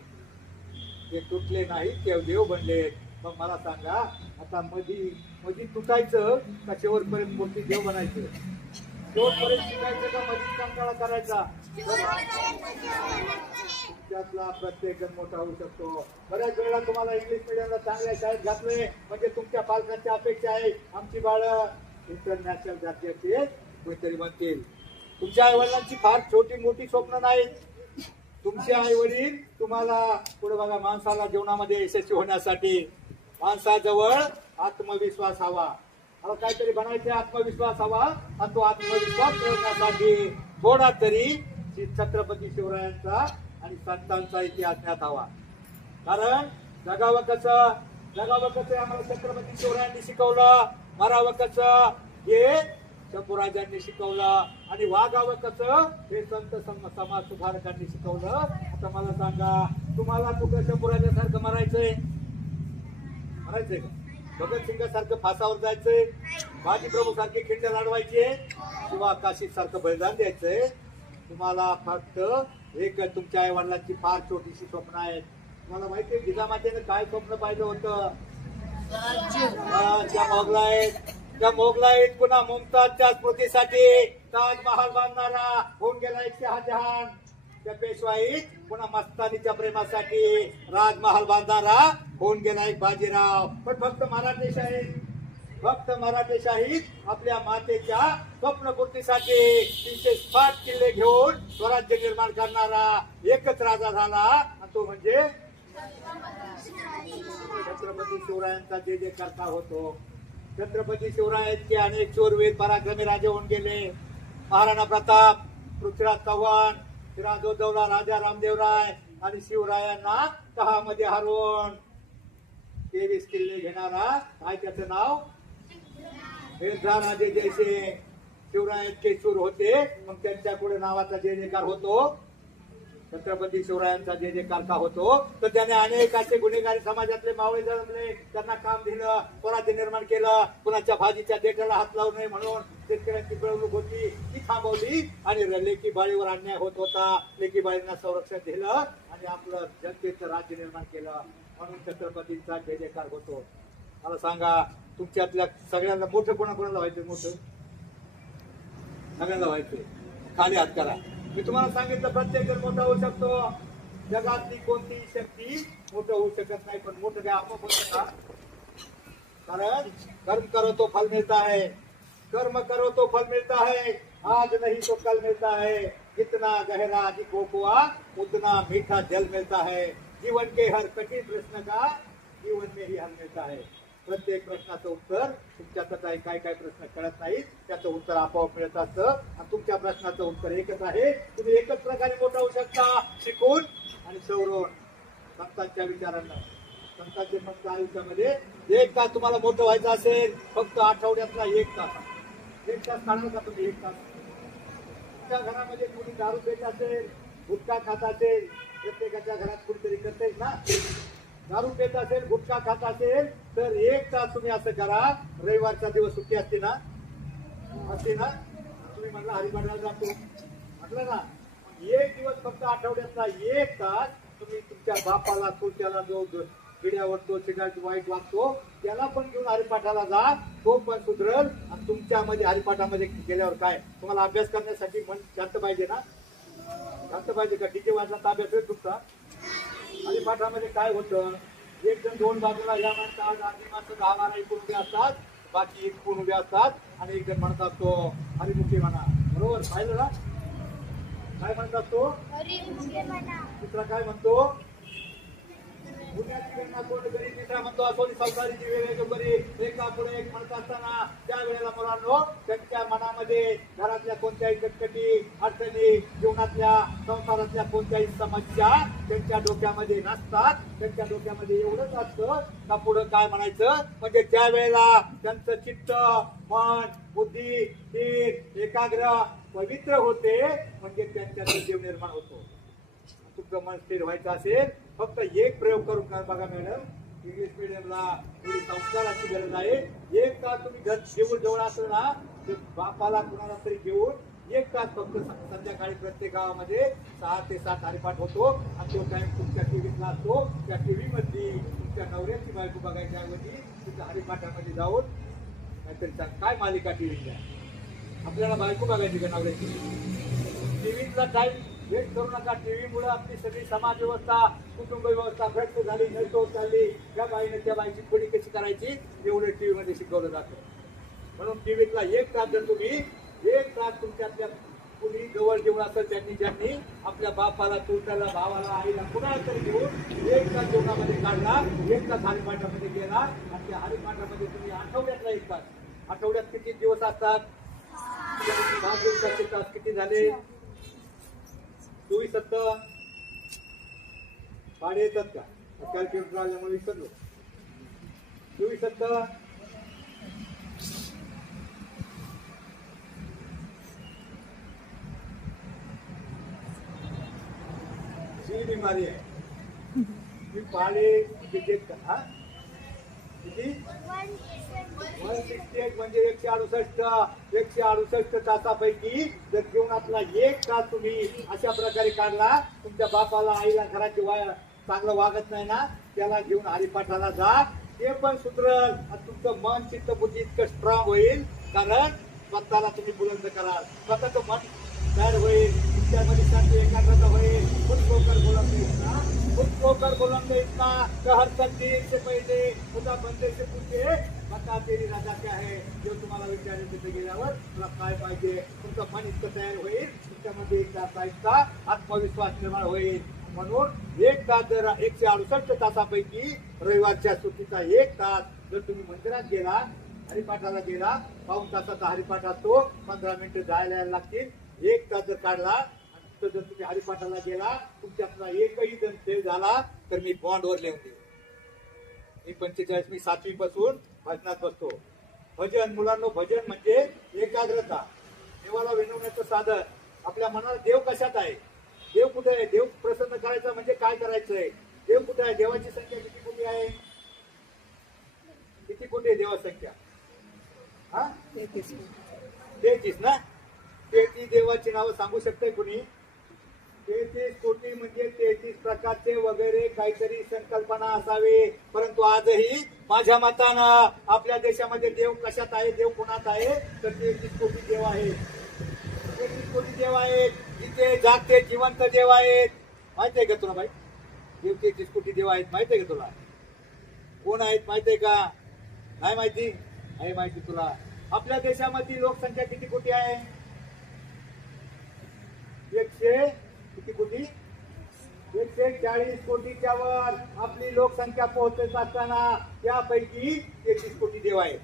जे तुटले नाहीत ते देव बनले. मग मला सांगा, आता मधी तुटायचं का शेवटपर्यंत मूर्ती देव बनायचं? शेवटपर्यंत शिकायचं का मधी कंटाळा करायचा? तुमच्यातला प्रत्येक जण मोठा होऊ शकतो. बऱ्याच वेळेला तुम्हाला इंग्लिश मिडियमला चांगल्या शाळेत घातले म्हणजे तुमच्या पालकांची अपेक्षा आहे, आमची बाळं इंटरनॅशनल दर्जाचे कोणीतरी बनतील. तुमच्या आई वडिलांची फार छोटी मोठी स्वप्न नाहीत. तुमचे आई वडील तुम्हाला पुढे बघा, माणसाला जीवनामध्ये यशस्वी होण्यासाठी माणसाजवळ आत्मविश्वास हवा, मला काहीतरी बनायचे आत्मविश्वास हवा, आणि तो आत्मविश्वास मिळवण्यासाठी थोडा तरी छत्रपती शिवरायांचा आणि संतांचा इतिहास ज्ञात हवा. कारण जगावं कसं आम्हाला छत्रपती शिवरायांनी शिकवलं, मरावं कसं हे शंभूराजांनी शिकवलं, आणि वागावं कसं हे संत समाज सुधारकांनी शिकवलं. आता मला सांगा, तुम्हाला कुठं शंभूराजासारखं मरायचंय का? भगतसिंग सारखं फासावर जायचंय? बाजीप्रभू सारखे खिंड लढवायचे? किंवा काशी सारखं बलिदान द्यायचंय? तुम्हाला फक्त एक तुमच्या आई वडिलांची फार छोटीशी स्वप्न आहेत. तुम्हाला माहितीये जिजामातेनं काय स्वप्न पाहिलं होतं? त्या मोगलाईत पुन्हा मुमताजच्या स्मृतीसाठी ताजमहाल बांधणारा होऊन गेला एक शहाजहान. त्या पेशवाईत पुन्हा मस्तानीच्या प्रेमासाठी राजमहाल बांधणारा होऊन गेला एक बाजीराव. पण फक्त मराठेशाहीत आपल्या मातेच्या स्वप्नपूर्तीसाठी 360 किल्ले घेऊन स्वराज्य निर्माण करणारा एकच राजा झाला, आणि तो म्हणजे छत्रपती शिवरायांचा जे जे करता होतो. छत्रपती शिवरायांचे अनेक शूरवीर पराक्रमी राजे होऊन गेले. महाराणा प्रताप, पृथ्वीराज चव्हाण, सिराजउद्दौला राजा रामदेवराय, आणि शिवरायांना तहामध्ये हरवून 23 किल्ले घेणारा काय त्याचं नाव? राजे जैसे शिवरायांचे शूर होते, मग त्यांच्या पुढे नावाचा जे जयकार होतो, छत्रपती शिवरायांचा जे जयकार का होतो, तर त्याने अनेक असे गुन्हेगारी समाजातले मावळे जन्मले, त्यांना काम दिलं, स्वराज्य निर्माण केलं. कुणाच्या भाजीच्या देठाला हात लावू नये म्हणून शेतकऱ्यांची पिळवणूक होती ती थांबवली, आणि लेकी बाळीवर अन्याय होत होता, लेकी बाळींना संरक्षण दिलं, आणि आपलं जनतेचं राज्य निर्माण केलं. म्हणून छत्रपतींचा जय जयकार होतो. मला सांगा, तुमच्यातल्या सगळ्यांना मोठं कोणाकोणाला व्हायचं? मोठं सगळ्यांना व्हायचंय. खाली हात करा. मी तुम्हाला सांगितलं, प्रत्येक जण मोठा होऊ शकतो. जगातली कोणतीही शक्ती मोठं होऊ शकत नाही. पण मोठं काय आपोआप होतं का? कारण कर्म करो तो फल मिळता है, कर्म करो तो फल मिळता है, आज नहीं तो कल मिळता है, जितना गहरा अधिक हो कुआ उतना मीठा जल मिळता है. जीवन के हर कठिन प्रश्न का जीवन में ही हल मिळता है. प्रत्येक प्रश्नाचं उत्तर तुमच्या काही काय काय प्रश्न कळत नाही त्याचं उत्तर आपोआप मिळत असतं आणि तुमच्या प्रश्नाचं उत्तर एकच आहे. तुम्ही एकच प्रकारे मोठा होऊ शकता, शिकून आणि सवरून. संतांच्या विचारांना, संतांचे फक्त आयुष्यामध्ये एक तास तुम्हाला मोठं व्हायचं असेल, फक्त आठवड्यातला एक तास काढाल का तुम्ही? एक तास. तुमच्या घरामध्ये कुणी दारू पेट असेल, गुटखा खात असेल, प्रत्येकाच्या घरात कुणीतरी करतेच ना, दारू पेत असेल, गुटखा खात असेल, तर एक तास तुम्ही असं करा. रविवारचा दिवस सुट्टी असते ना, तुम्ही म्हणला हरिपाठाला जातो म्हटलं ना, एक दिवस फक्त आठवड्यातला एक तास तुम्ही तुमच्या बापाला, चुलत्याला जो गिड्या वाटतो, सिगारेट वाईट वागतो, त्याला पण घेऊन हरिपाठाला जा, तो पण सुधरल. आणि तुमच्यामध्ये हरिपाठामध्ये गेल्यावर काय तुम्हाला अभ्यास करण्यासाठी मन शांत पाहिजे ना, शांत पाहिजे का? डीजे वाजला तर अभ्यास येत तुमचा. हरिपाठामध्ये काय होतं, एक जण दोन बाजूला या माणसं आज आधी माणसं 10-12 एकूण उभे असतात, बाकी एकूण उभे असतात आणि एक जण म्हणतात तो हरिमुखी म्हणा. बरोबर पाहिलं ना? काय म्हणतात तो हरिमुखी म्हणा. दुसरा काय म्हणतो, पुण्याची गणना कोण गरीब मित्रा म्हणतो, असोली संसारीची वेगवेगळी बरी एका पुढे एक म्हणत असताना त्या वेळेला मुलांनो त्यांच्या मनामध्ये घरातल्या कोणत्याही कटकटी अडचणी, जीवनातल्या संसारातल्या कोणत्याही समस्या त्यांच्या डोक्यामध्ये नसतात. त्यांच्या डोक्यामध्ये एवढंच असतं का पुढं काय म्हणायचं, म्हणजे त्या वेळेला त्यांचं चित्त, मन, बुद्धी स्थिर, एकाग्र, पवित्र होते, म्हणजे त्यांच्यात जीव निर्माण होतो. तुमचं मन स्थिर व्हायचं असेल, फक्त एक प्रयोग करून बघा मॅडम, इंग्लिश मिडियमला थोडी संस्काराची गरज आहे. एक तास तुम्ही घर जेवून जवळ असेल ना, तर बापाला कुणाला तरी घेऊन एक तास फक्त संध्याकाळी प्रत्येक गावामध्ये 6 ते 7 हरिपाठ होतो आणि तो टाइम तुमच्या टीव्हीतला असतो. त्या टीव्ही मध्ये तुमच्या नवऱ्याची बायको बघायच्या ऐवजी तुमच्या हरिपाठामध्ये जाऊन काहीतरी काय मालिका टीव्हीतल्या, आपल्याला बायको बघायची का नवऱ्याची? टीव्हीतला टाइम वेस्ट करू नका. टीव्हीमुळे आपली सगळी समाज व्यवस्था, कुटुंब व्यवस्था भ्रष्ट झाली, नष्ट होत चालली. त्या बाईने त्या बाईची खोडी कशी करायची एवढे टीव्ही मध्ये शिकवलं जातं. म्हणून टीव्हीतला एक तास जर तुम्ही एक तास तुमच्यातल्या कुणी जवळ जेवण असेल ज्यांनी आपल्या बापाला, चुलत्याला, भावाला, आईला कुणाला तरी घेऊन एक तास जेवणामध्ये काढला, एक तास हरिपाठामध्ये गेला आणि त्या हरिपाठामध्ये तुम्ही आठवड्यातला एक तास, आठवड्यात किती दिवस असतात? 5 दिवसाचे तास किती झाले? 24-7 भाडे येतात का? कॅल्क्युलेटर आल्यामुळे विसरलो. 24-7 ही बिमारी आहे. मी भाडे किती का? किती? 168 म्हणजे 168 तासापैकी जर जीवनातला एक तास तुम्ही अशा प्रकारे काढला, तुमच्या बापाला, आईला, घराची चांगलं वागत नाही ना, त्याला घेऊन हरिपाठाला जा, ते पण सुधरल. तुमचं मन, चित्त, बुद्धी इतकं स्ट्रॉंग होईल, कारण स्वतःला तुम्ही बुलंद कराल, स्वतःचं मन तयार होईल, तुमच्यामध्ये शांती, एकाग्रता होईल. खुद होकर बुलंद इतना हर तकदीर से पहिले खुदा बंदे से पूछे बता तेरी राजा क्या है. जो तुम्हाला विचारेल तिथे गेल्यावर तुला काय पाहिजे, तुमचं मन इतकं तयार होईल, तुमच्यामध्ये एक तासाचा आत्मविश्वास निर्माण होईल. म्हणून एक तास जर 168 तासापैकी रविवारच्या सुट्टीचा एक तास जर तुम्ही मंदिरात गेला, हरिपाठाला गेला, 2 तासाचा हरिपाठ असतो, 15 मिनिटं जायला यायला लागतील. एक तास जर काढला जर तुम्ही हरिपाठाला गेला, तुमच्यातला एकही जण फेल झाला तर मी बॉन्डवर लिहून देईन. मी 45 मी 7वी पासून भजनात बसतो. भजन मुलांना, भजन म्हणजे एकाग्रता, देवाला विनवण्याचं साधन. आपल्या मनाला देव कशात आहे, देव कुठे आहे, देव प्रसन्न करायचा म्हणजे काय करायचंय, देव कुठे आहे, देवाची संख्या किती कोटी आहे, किती कोटी आहे देवाची संख्या? 33 ना. 33 देवाची नावं सांगू शकते कुणी? 33 कोटी म्हणजे 33 प्रकारचे वगैरे काहीतरी संकल्पना असावी. परंतु आजही माझ्या मतानं आपल्या देशामध्ये देव कशात आहे, देव कुणात आहे, तर 33 कोटी देव आहेत. 33 कोटी देव आहेत, जिथे जागते जिवंत देव आहेत. माहिती आहे का तुला बाई? देव 33 कोटी देव आहेत, माहिती आहे का तुला? कोण आहेत माहिती आहे का? नाही माहिती? आहे माहिती तुला? आपल्या देशामध्ये लोकसंख्या किती कोटी आहे? 100 किती कोटी? 140 कोटीच्या वर आपली लोकसंख्या पोहोचत असताना त्यापैकी 33 कोटी देव आहेत.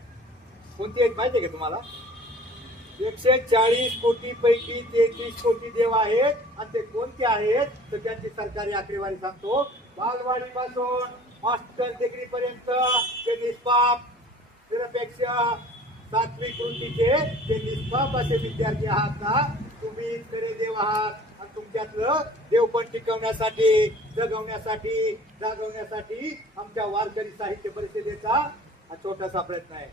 कोणती आहेत माहिती आहे का तुम्हाला? 140 कोटी पैकी 33 कोटी देव आहेत आणि ते कोणते आहेत तर त्यांची सरकारी आकडेवारी सांगतो. बालवाडीपासून मास्टर डिग्री पर्यंत ते निष्पाप निरपेक्ष सात्विक वृत्तीचे ते निष्पाप असे विद्यार्थी आहात ना. तुम्ही खरे देव आहात आणि तुमच्यातलं देवपण टिकवण्यासाठी जगवण्यासाठी जागवण्यासाठी आमच्या वारकरी साहित्य परिषदेचा हा छोटासा प्रयत्न आहे.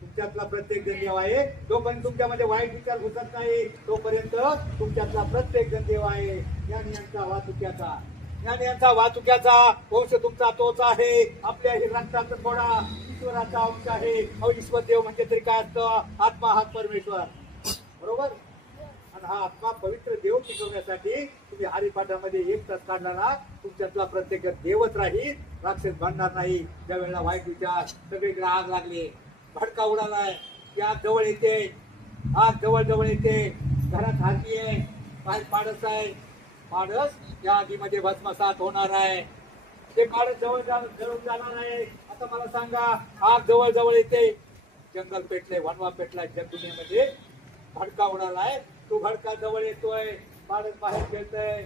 तुमच्यातला प्रत्येक जण देव आहे. जोपर्यंत तुमच्यामध्ये वाईट विचार घुसत नाही तोपर्यंत तुमच्यातला प्रत्येक जण देव आहे. ज्ञानियांचा वाहतुक्याचा वंश तुमचा तोच आहे. आपल्या ही रक्ताचा थोडा ईश्वराचा अंश आहे. ईश्वर देव म्हणजे तरी काय असतं? आत्मा हा परमेश्वर, बरोबर. आणि हा आत्मा पवित्र देव टिकवण्यासाठी तुम्ही हरिपाठामध्ये 1 तास काढला ना तुमच्यातला प्रत्येक देवच राहील. राक्षस बनणार नाही. ज्या वेळेला वाईट विचार सगळीकडे आग लागले भडका उडालाय की आग जवळ येते. आग जवळ येते. घरात हाती आहे, बाहेर पाडस आहे. पाडस या आगीमध्ये भस्मसात होणार आहे. ते पाडस जवळ जळून जाणार आहे. आता मला सांगा, आग जवळ येते. जंगल पेटलंय, वनवा पेटलाय जगदुनियेमध्ये. भडका उडालाय. तो भडका जवळ येतोय. पाडस बाहेर खेळतोय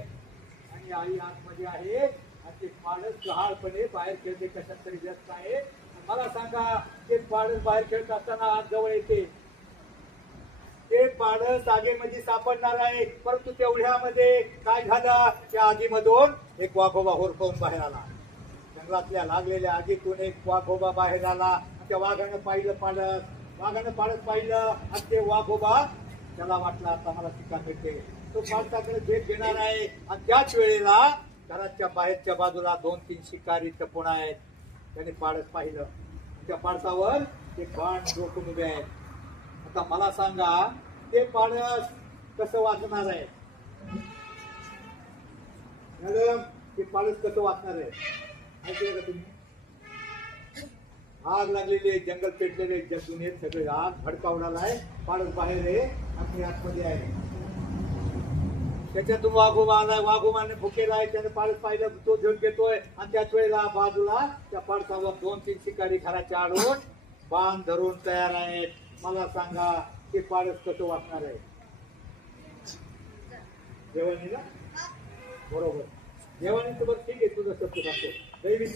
आणि आई आतमध्ये आहे. आणि ते पाडस गहाळपणे बाहेर खेळते कशात तरी व्यस्त आहे. मला सांगा, ते पाडस बाहेर खेळत असताना आग जवळ येते. ते पाडस आगीमध्ये सापडणार आहे. परंतु तेवढ्यामध्ये काय झालं? त्या आगीमधून एक वाघोबा होरपळून बाहेर आला. जंगलातल्या लागलेल्या आगीतून एक वाघोबा बाहेर आला. त्या वाघानं पाहिलं पाडस पाहिलं आणि ते वाघोबा त्याला वाटलं आता मला शिकार मिळते. तो पाडसाकडे भेट घेणार आहे. आणि त्याच वेळेला घराच्या बाहेरच्या बाजूला 2-3 शिकारी टपून आहेत. त्याने पाडस पाहिलं. त्या पाडसावर ते बाण रोखून उभे आहेत. आता मला सांगा, ते पाडस कसं वाचणार आहे? मॅडम, ते पाडस कसं वाचणार आहे? ऐकलं का तुम्ही? आग लागलेली आहे, जंगल पेटलेले, जगदुनियेत सगळे आग भडका उडालाय. पाडस बाहेर आहे आणि आतमध्ये आहे. त्याच्यातून वाघोबा आलाय. वाघोबाने भुकेला आहे. त्याने पाडस पाहिलं. तो झेप घेतोय आणि त्याच वेळेला बाजूला त्या पाडसावर 2-3 शिकारी घराच्या आडून बाण धरून तयार आहेत. मला सांगा, ते पाडस कसं वाचणार आहे? देवानी ना, बरोबर. देवानी तर बरं ठीक आहे, तुझं सत्य सांगतो. दैवी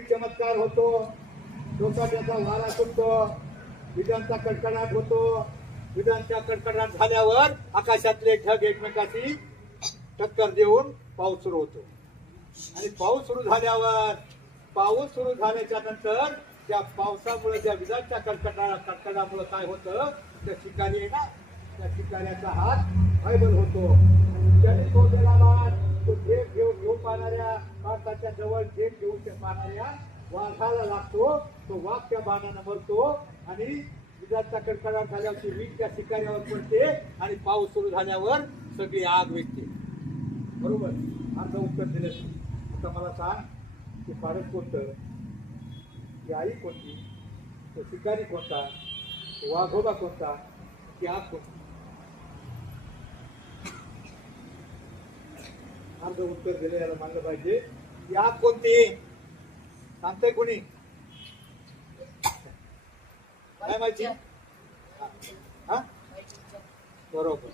चमत्कार होतो. डोकाट्याचा वारा सुटतो. विजांचा कडकडाट होतो. विजांच्या कडकडाट झाल्यावर आकाशातले ढग एकमेकाशी टक्कर देऊन पाऊस सुरू होतो. आणि पाऊस सुरू झाल्याच्या नंतर त्या पावसामुळे ज्या विजांच्या कडकडामुळे काय होतं? त्या शिकारी आहे ना, त्या शिकाऱ्याचा हात फायबल होतो. त्याने तो गेला तो झेप घेऊन पाहणाऱ्या माणसाच्या जवळ झेप घेऊन पाहणाऱ्या वाघाला लागतो. तो वाघ त्या बाणानं मरतो आणि विजांचा कडकडाट झाल्यावर वीज त्या शिकाऱ्यावर पडते आणि पाऊस सुरू झाल्यावर सगळी आग विझते. बरोबर. आता उत्तर दिलं. आता मला सांग, ते पाडस कोणतं? ती आई कोणती? तो शिकारी कोणता? तो वाघोबा कोणता? ती आग कोणती? अर्ध उत्तर दिलं याला मानलं पाहिजे. ती आग कोणती सांगतंय कोणी? काय माहिती? बरोबर.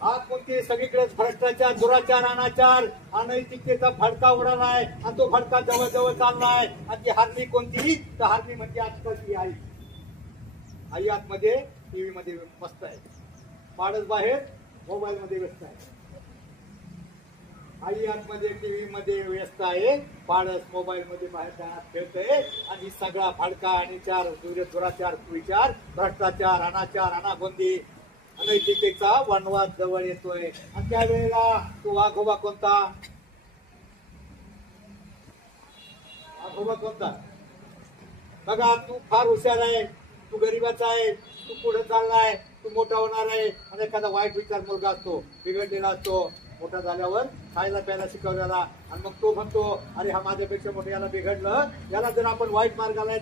आग कोणती? सगळीकडे भ्रष्टाचार, दुराचार, अनाचार, अनैतिकतेचा भडका उडालाय आणि तो भडका जवळ चाललाय. आणि ती हारणी कोणती? तर हारणी म्हणजे आजकालची आई आतमध्ये टीव्ही मध्ये मस्त आहे. पाडस बाहेर मोबाईल मध्ये व्यस्त आहे. आई आतमध्ये टीव्ही मध्ये व्यस्त आहे. पाडस मोबाईल मध्ये बाहेर खेळतोय. आणि सगळा भडका आणि दुराचार, विचार, भ्रष्टाचार, अनाचार, अनागोंदी, अनैतिकतेचा वनवास जवळ येतोय. आणि त्यावेळेला तो वाघोबा कोणता? बघा, तू फार हुशार आहे, तू गरीबाचा आहे, तू पुढे चाललाय, तू मोठा होणार आहे. आणि एखादा वाईट विचार मुलगा असतो, बिघडलेला असतो, मोठा झाल्यावर खायला प्यायला शिकवलेला आणि मग तो म्हणतो अरे हा माझ्यापेक्षा मोठं, याला बिघडलं, याला जर आपण वाईट मार्गाला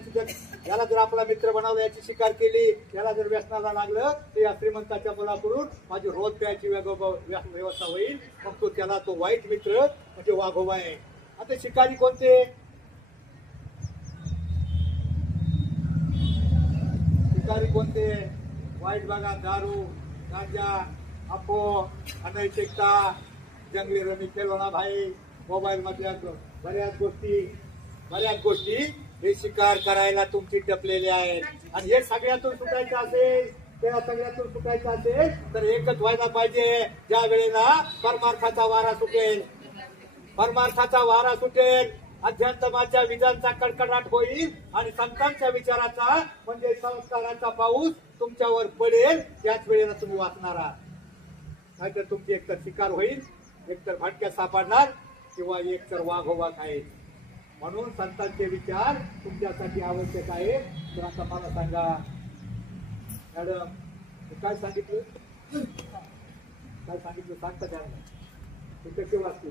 याला जर आपला मित्र बनवला, याची शिकार केली, याला जर व्यसनाला लागलं तर या श्रीमंताच्या मुलाकडून माझी रोज प्यायची व्यवस्था होईल. मग तो वाईट मित्र म्हणजे वाघोबा आहे. आता शिकारी कोणते? शिकारी कोणते? वाईट बघा, दारू, गांजा, अफो, अनैतिकता, जंगली रमी, खेळणा भाई, मोबाईल मधल्या बऱ्याच गोष्टी हे शिकार करायला तुमची टपलेले आहेत. आणि हे सगळ्यातून सुटायचं असेल, त्या सगळ्यातून सुटायचं असेल तर एकच व्हायला पाहिजे, ज्या वेळेला परमार्थाचा वारा सुटेल. परमार्थाचा वारा सुटेल, अध्यात्माच्या विजांचा कडकडाट होईल आणि संतांच्या विचाराचा म्हणजे संस्काराचा पाऊस तुमच्यावर पडेल. त्याच वेळेला तुम्ही वाचणार आहात. नाहीतर तुमची एकतर शिकार होईल, एकतर भटक्यात सापडणार किंवा एकतर वाघोबा खाईल. म्हणून संतांचे विचार तुमच्यासाठी आवश्यक आहे. तर आता मला सांगा मॅडम, काय सांगितलं सांगता द्या. ते कसे वाचतील?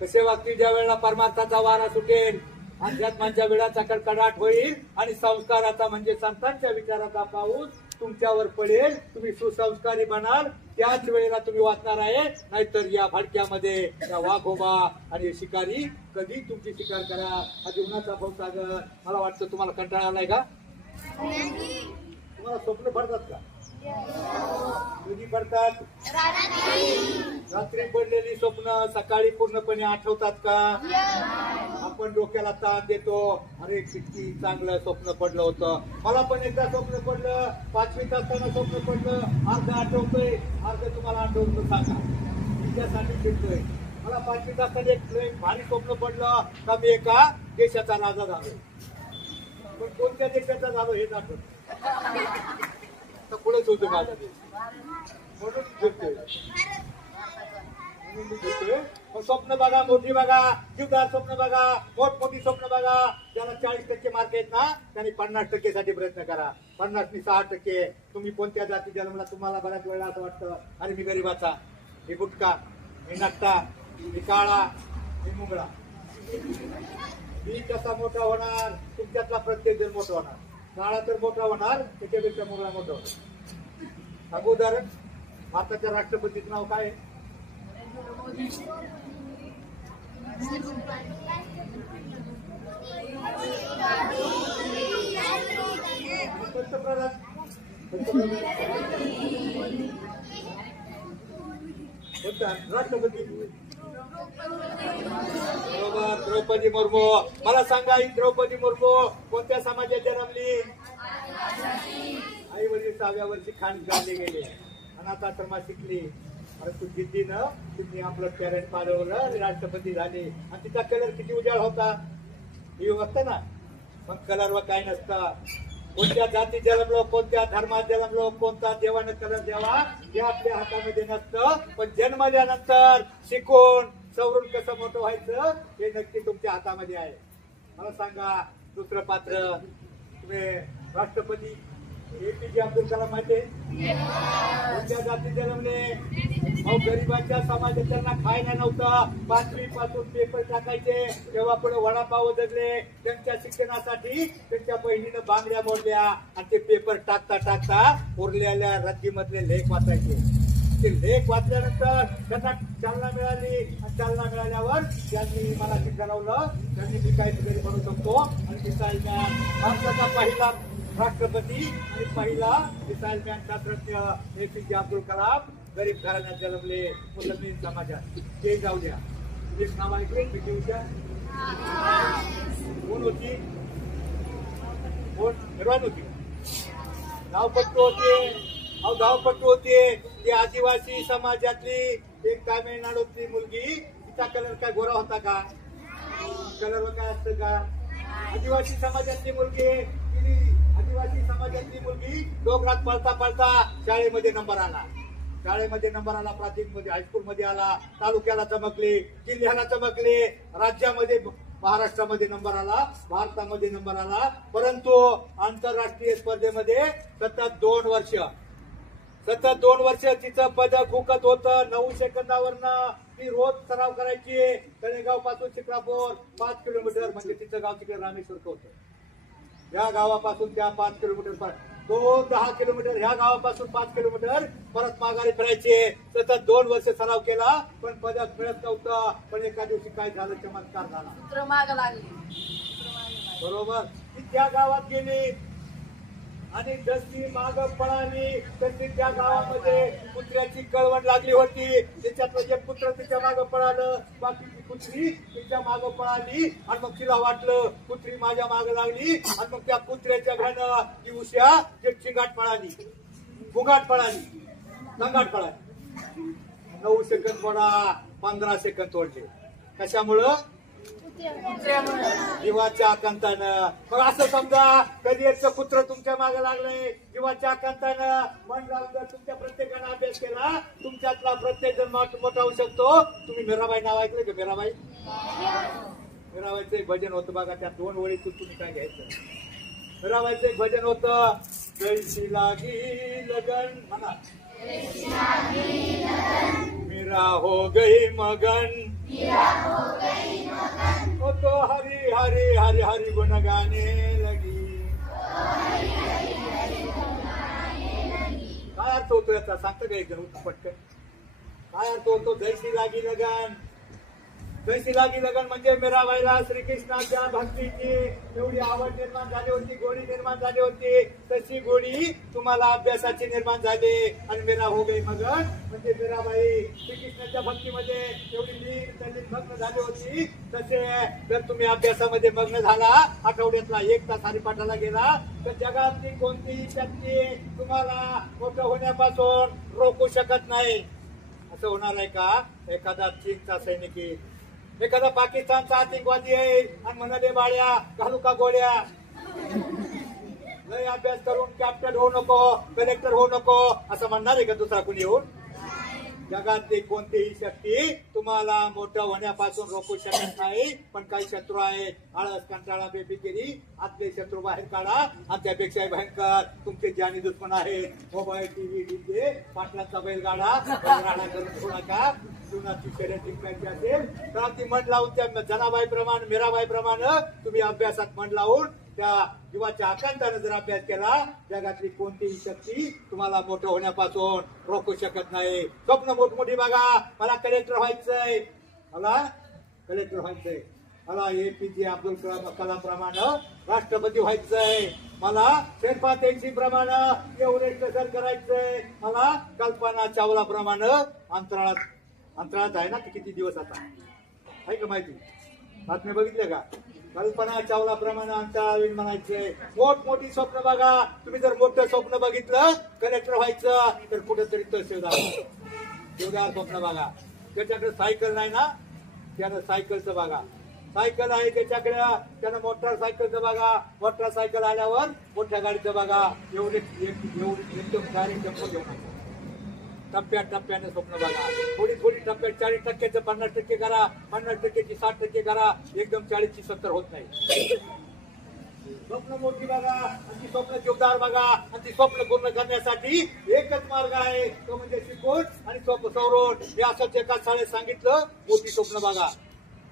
कसे वागतील? ज्या वेळेला परमार्थाचा वारा सुटेल, अध्यात्माच्या वेळाचा कडकडाट होईल आणि संस्काराचा म्हणजे संतांच्या विचाराचा पाऊस तुमच्यावर पडेल, तुम्ही सुसंस्कारी बनाल. त्याच वेळेला तुम्ही वाचणार आहे. नाहीतर या भडक्यामध्ये या वाघोबा आणि शिकारी कधी तुमची शिकार करा. हा जीवनाचा भाऊसागर. मला वाटतं तुम्हाला कंटाळा आलाय का? तुम्हाला स्वप्न पडतात का? कधी पडतात? रात्री पडलेली स्वप्न सकाळी पूर्णपणे आठवतात का? आपण डोक्याला ताण देतो, अरे किती चांगलं स्वप्न पडलं होतं. मला पण एकदा स्वप्न पडलं, 5वीत असताना स्वप्न पडलं. अर्ध आठवतोय, अर्ध तुम्हाला आठवतं. सांगा तिच्यासाठी फिरतोय. मला 5वीत असताना एक भारी स्वप्न पडलं का मी एका देशाचा राजा झालो. पण कोणत्या देशाचा झालो हेच आठवत. पुढेच होतो माझा देश म्हणून फिरतोय. स्वप्न बघा, मोठी बघा, जीवदार स्वप्न बघा, मोठमोठी स्वप्न बघा. ज्याला 40% मार्क आहेत ना त्यांनी 50% साठी प्रयत्न करा. 50 नि 60%. तुम्ही कोणत्या जाती जन्मला? तुम्हाला बऱ्याच वेळा असं वाटतं अरे मी गरीबाचा, मी गुटका, मी नट्टा, मी काळा, मी मुंगळा. मी कसा मोठा होणार? तुमच्यातला प्रत्येक जण मोठा होणार. काळा तर मोठा होणार, त्याच्यापेक्षा मुंगळा मोठा होणार. सांगू उदाहरण. भारताच्या राष्ट्रपतीचं नाव काय? पंतप्रधान. राष्ट्रपती बरोबर, द्रौपदी मुर्मू. मला सांगा ही द्रौपदी मुर्मू कोणत्या समाजात जन्मली? आई वडील 6व्या वर्षी खाण घालले गेले, अनाथाश्रमात शिकली. अरे तू जिद्दीनं तुम्ही आपलं पॅरेंट पाळवलं आणि राष्ट्रपती झाले. आणि तिचा कलर किती उजाळ होता हे असतं ना. मग कलरवर काय नसतं. कोणत्या जाती जन्मलो, कोणत्या धर्मात जन्मलो, कोणता देवानं कलर द्यावा हे आपल्या हातामध्ये नसतं. पण जन्मल्यानंतर शिकून सवरून कसं मोठं व्हायचं हे नक्की तुमच्या हातामध्ये आहे. मला सांगा दुसरं पात्र. तुम्ही राष्ट्रपती APJ अब्दुल कलाम माहिती आहे? कोणत्या जाती जन्मले? अहो गरिबांच्या समाजात त्यांना खायला नव्हतं. 5वी पासून पेपर टाकायचे तेव्हा पुढे वडापाव जगले. त्यांच्या शिक्षणासाठी त्यांच्या बहिणीनं बांगड्या मोडल्या आणि ते पेपर टाकता टाकता उरलेल्या रद्दीमधले लेख वाचायचे. ते लेख वाचल्यानंतर त्यांना चालना मिळाली आणि चालना मिळाल्यावर त्यांनी मला ठरवलं त्यांनी मी काहीतरी म्हणू शकतो. आणि मिसाईल मॅन भारताचा पहिला राष्ट्रपती आणि पहिला मिसाईल मॅन शास्त्रज्ञ APJ अब्दुल कलाम गरीब घराण्यात जन्मले, मुस्लिम समाजात. ते जाऊ द्या. एक नाव ऐकले PT उषा कोण होती? कोण? निर्वाण होती. धावपट्टू होते. अहो धावपट्टू होते. ती आदिवासी समाजातली एक तामिळनाडूतली मुलगी. तिचा कलर काय गोरा होता का? कलर काय असतं का? आदिवासी समाजातली मुलगी डोंगरात पळता पळता शाळेमध्ये नंबर आला. प्राथमिक मध्ये, हायस्कूल मध्ये आला. तालुक्याला चमकले, जिल्ह्याला चमकले, राज्यामध्ये महाराष्ट्रामध्ये नंबर आला, भारतामध्ये नंबर आला. परंतु आंतरराष्ट्रीय स्पर्धेमध्ये सतत 2 वर्ष सतत 2 वर्ष तिचं पदक हुकत होतं. 9 सेकंदावरनं ती रोज सराव करायची. तळेगाव पासून शिक्रापूर 5 किलोमीटर, म्हणजे तिचं गाव तिकडे रामेश्वर होतं. या गावापासून त्या 5 किलोमीटर, तो 10 किलोमीटर, ह्या गावापासून 5 किलोमीटर परत माघारी फिरायचे. सतत 2 वर्ष सराव केला, पण पदक मिळत नव्हतं. पण एका दिवशी काय झालं, चमत्कार झाला. माग लागली बरोबर. ती त्या गावात गेली आणि जशी माग पळाली तशी त्या गावामध्ये कुत्र्याची कळवण लागली होती. त्याच्यातलं एक कुत्र तिच्या माग पळालं, बाकीची कुत्री तिच्या माग पळाली. आणि मग तिला वाटलं कुत्री माझ्या माग लागली. आणि मग त्या कुत्र्याच्या भ्यानं ती उश्या चिंगाट पळाली, गुंगाट पळाली, गंगाट पळाली. 9 सेकंद पडा, 15 सेकंद तोडले. कशामुळं? जीवाच्या आकांतानं. मग असं समजा कधी एक कुत्र तुमच्या मागे लागलंय जीवाच्या आकांतानं. मन लावून जर तुमच्या प्रत्येकानं अभ्यास केला, तुमच्यातला प्रत्येक जण मोठा होऊ शकतो. तुम्ही मीराबाई नाव ऐकलं का? मीराबाई, मीराबाईचं एक भजन होतं बघा. त्या 2 ओळीतून तुम्ही काय घ्यायचं? मीराबाईचं एक भजन होतं, जैसी लागी लगन म्हणा, मीरा हो गई मगन, ओ तो हरी हरी हरी हरी गुण गाने लगी. काय अर्थ होतो याचा सांगतं का एक जण पटकन? काय अर्थ होतो जैसी लागी लगन? जैसी लागी लगन म्हणजे मीराबाईला श्रीकृष्णाच्या भक्तीची एवढी आवड निर्माण झाली होती, गोडी निर्माण झाली होती. तशी गोडी तुम्हाला अभ्यासाची निर्माण झाली. आणि मीरा हो गई मगन म्हणजे मीराबाई श्रीकृष्णाच्या भक्तीमध्ये एवढी मग्न झाली होती. तसे जर तुम्ही अभ्यासामध्ये मग्न झाला, आठवड्यातला 1 तास हरिपाठाला गेला, तर जगातली कोणतीही शक्ती तुम्हाला मोठं होण्यापासून रोखू शकत नाही. असं होणार आहे का? एखादा चीनचा सैनिक येईल, एखादा पाकिस्तानचा आतंकवादी येईल आणि म्हणाले बाळ्या घालू का गोळ्या, लय अभ्यास करून कॅप्टन होऊ नको, कलेक्टर होऊ नको, असं म्हणणार आहे का दुसरा कुणी येऊन? जगातली कोणतीही शक्ती तुम्हाला मोठं होण्यापासून रोखू शकत नाही. पण काही शत्रू आहेत, आळस, कंटाळा, बेफिकिरी, आतले शत्रू बाहेर काढा. आणि त्यापेक्षा भयंकर तुमचे जानी दुश्मन आहेत. मोबाईल, टीव्ही, डीजे, पाटलांचा बैलगाडा राडा करून ठेवू नका. जीवनाची शर्यत जिंकायची असेल तर ती मन लावून त्या जनाबाई प्रमाणे, मीराबाई प्रमाणे तुम्ही अभ्यासात मन लावून त्या जीवाच्या आकांताने जर अभ्यास केला, जगातली कोणतीही शक्ती तुम्हाला मोठं होण्यापासून रोखू शकत नाही. स्वप्न मोठमोठी बघा. मला कलेक्टर व्हायचंय, मला कलेक्टर व्हायचंय, मला APJ अब्दुल कलाम प्रमाणे राष्ट्रपती व्हायचंय, मला शेरपा तेलसी प्रमाणे एव्हरेस्ट सर करायचंय, मला कल्पना चावला प्रमाणे अंतराळात आहे ना किती दिवस आता आहे का माहिती? बातम्या बघितल्या का? कल्पना चावला प्रमाणे अंतराळवीर म्हणायचंय. मोठमोठी स्वप्न बघा. तुम्ही जर मोठं स्वप्न बघितलं कलेक्टर व्हायचं, तर कुठेतरी तहसीलदार स्वप्न बघा. त्याच्याकडे सायकल नाही ना, त्यानं सायकलचं बघा. सायकल आहे त्याच्याकडे, त्यानं मोटरसायकलचं बघा. मोटरसायकल आल्यावर मोठ्या गाडीचं बघा. एवढे एकदम गाडी टेम्पो घेऊन टप्प्याने स्वप्न बघा. थोडी टप्प्यात 40% 50% करा, 50% 60% करा. एकदम 40 70 होत नाही. स्वप्न मोठी बघा आणि ती स्वप्न जोरदार बघा. आणि ती स्वप्न पूर्ण करण्यासाठी एकच मार्ग आहे, तो म्हणजे शिकून आणि स्वप्न सौरोड. हे असंच एका शाळेत सांगितलं, मोठी स्वप्न बघा,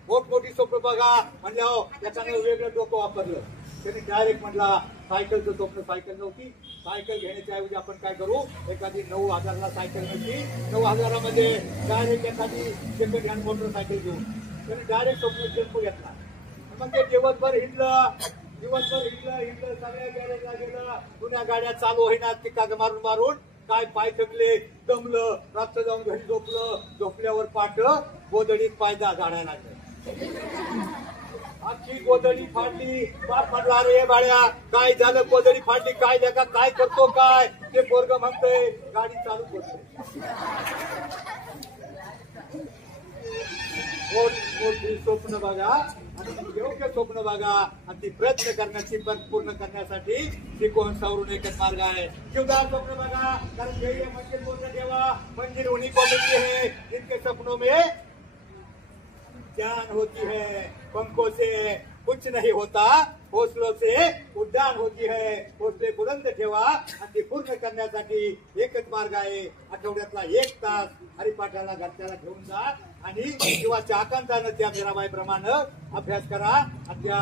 मोठी स्वप्न बघा. म्हणल्यावर त्याच्यानं वेगळं डोकं वापरलं. त्याने डायरेक्ट म्हटला सायकलचं स्वप्न. सायकल नव्हती. सायकल घेण्याच्या ऐवजी आपण काय करू, एखादी 9,000ला सायकल नव्हती, 9,000 मध्ये डायरेक्ट एखादी सेकंड हँड मोटरसायकल घेऊन त्याने डायरेक्ट स्वप्न टेम्पो घेतला. मग ते दिवसभर हिंडलं, सगळ्या गॅरेजला गेलं. जुन्या गाड्या चालू होईना, तिका मारून काय पाय थकले, दमलं, रात्र जाऊन घरी झोपल्यावर पाठ गोदडीत पायदा झाडायला लागलं. आखी गोदडी फाडली. बाप म्हणला रे बाळ्या काय झालं, गोदडी फाडली, काय लेका काय करतो काय? ते पोरग म्हणतंय गाडी चालू करतोय. मोठी स्वप्न बघा आणि योग्य स्वप्न बघा आणि ती प्रयत्न करण्याची पूर्ण करण्यासाठी शिकवून सवरून एकच मार्ग आहे. जीवदार स्वप्न बघा. कारण ध्येय मंजिल पूर्ण ठेवा. मंजिल उन्हीं को मिलती है जिनके सपनों में जान होती है. पंखों से कुछ नहीं होता, हौसलों से उड्डाण होती है. हौसले बुलंद ठेवा आणि ते पूर्ण करण्यासाठी एकच मार्ग आहे. आठवड्यातला 1 तास हरिपाठाला घरच्याला घेऊन जा आणि जीवाच्या आकांतानं त्या मीराबाईप्रमाणे अभ्यास करा आणि त्या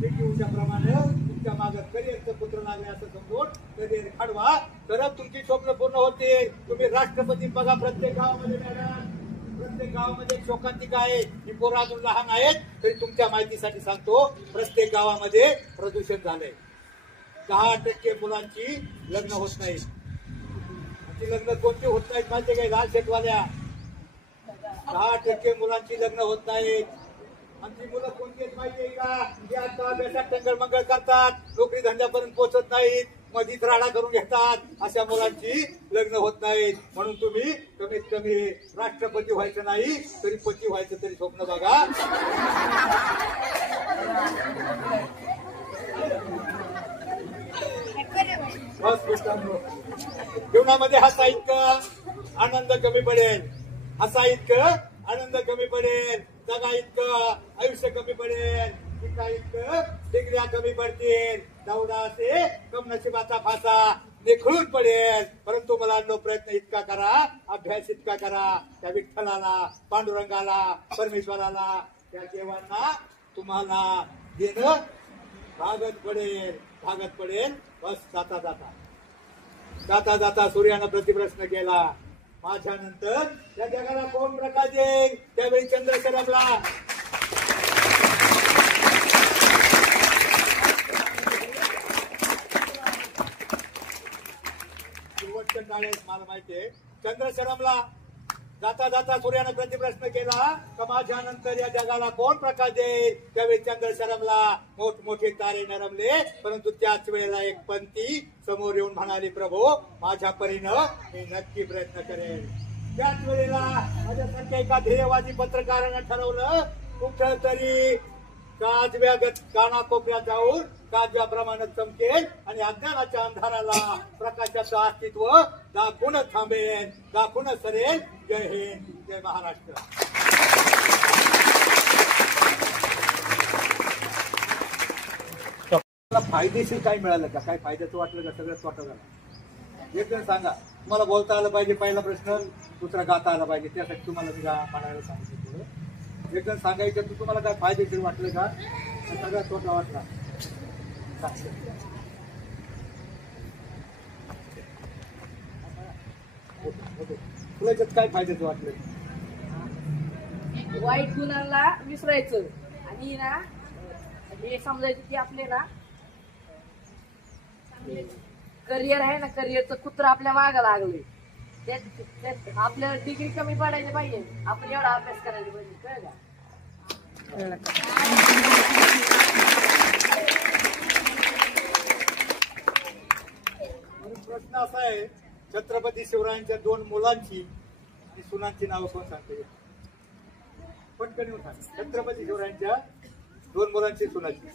पीटी प्रमाणे तुमच्या मागे करिअरचं पुत्र लागले असं समजून करिअर घडवा. तरच तुमची स्वप्न पूर्ण होते. तुम्ही राष्ट्रपती बघा प्रत्येक गावामध्ये मॅडम, प्रत्येक गावामध्ये शोकांतिका आहे. ही पोरं अजून लहान आहेत तरी तुमच्या माहितीसाठी सांगतो, प्रत्येक गावामध्ये प्रदूषण झालंय. 10% मुलांची लग्न होत नाहीत. ती लग्न कोणती होत नाहीत माहितीये काय? लाल शेटवाल्या 10% मुलांची लग्न होत नाहीत. आणि ती मुलं कोणती आहेत माहितीये का? जी आता अभ्यासात टंगळमंगळ करतात, नोकरी धंद्यापर्यंत पोहोचत नाहीत, मधीच राडा करून घेतात. अशा मुलांची लग्न होत नाहीत. म्हणून तुम्ही कमीत कमी राष्ट्रपती व्हायचं नाही तरी पती व्हायचं तरी स्वप्न बघा. बस मित्रांनो, जीवनामध्ये हसा इतकं आनंद कमी पडेल, हसा इतकं आनंद कमी पडेल, जगा इतकं आयुष्य कमी पडेल, शिका इतकं डिग्र्या कमी पडतील, दौडा असे कम नशिबाचा फासा निखळून पडेल. परंतु मुलांनो प्रयत्न इतका करा, अभ्यास इतका करा, त्या विठ्ठलाला, पांडुरंगाला, परमेश्वराला, त्या देवांना तुम्हाला देणं भागत पडेल. बस जाता जाता सूर्यानं प्रतिप्रश्न केला, माझ्या नंतर त्या जगाला कोण प्रकाश देईल? त्यावेळी चंद्र सरपला. शेवटच्या काळात मला माहितीये चंद्र शरमला. जाता जाता सूर्यानं प्रतिप्रश्न केला का माझ्या नंतर या जगाला कोण प्रकाश देईल? त्यावेळी चंद्र शरमला. मोठमोठे तारे नरमले, परंतु त्याच वेळेला एक पंथी समोर येऊन म्हणाली, प्रभू माझ्या परीनं मी नक्की प्रयत्न करेन. त्याच वेळेला माझ्यासारख्या एका ध्येयवादी पत्रकारानं ठरवलं, कुठं तरी काजव्या कानाकोपऱ्यात जाऊन काजव्याप्रमाणे चमकेल आणि अज्ञानाच्या अंधाराला प्रकाशाचं अस्तित्व दाखवूनच थांबेल, दाखवूनच सरेल. जय हिंद, जय महाराष्ट्र. फायदेशीर काय मिळालं का? काय फायद्याचं वाटलं का? सगळंच वाटलं का? एक जण सांगा. तुम्हाला बोलता आलं पाहिजे पहिला प्रश्न, दुसरा गाता आला पाहिजे. त्यासाठी तुम्हाला मी म्हणायला सांगितलं. एक जण सांगायचं तू तुम्हाला काय फायदेशीर वाटलं का? सगळ्यात तोटा वाटला. तुला याच्यात काय फायद्याचं वाटलं? वाईट गुणांना विसरायचं आणि ना हे समजायचं की आपले ना करिअर आहे ना, करिअरचं कुत्र आपल्या मागं लागले. त्यात आपल्याला डिग्री कमी पडायला पाहिजे, आपण एवढा अभ्यास करायला पाहिजे. कळलं का? प्रश्न असा आहे, छत्रपती शिवरायांच्या 2 मुलांची आणि सुनांची नावं कोण सांगते? पटकन येऊन सांग. छत्रपती शिवरायांच्या 2 मुलांची, सुनांची.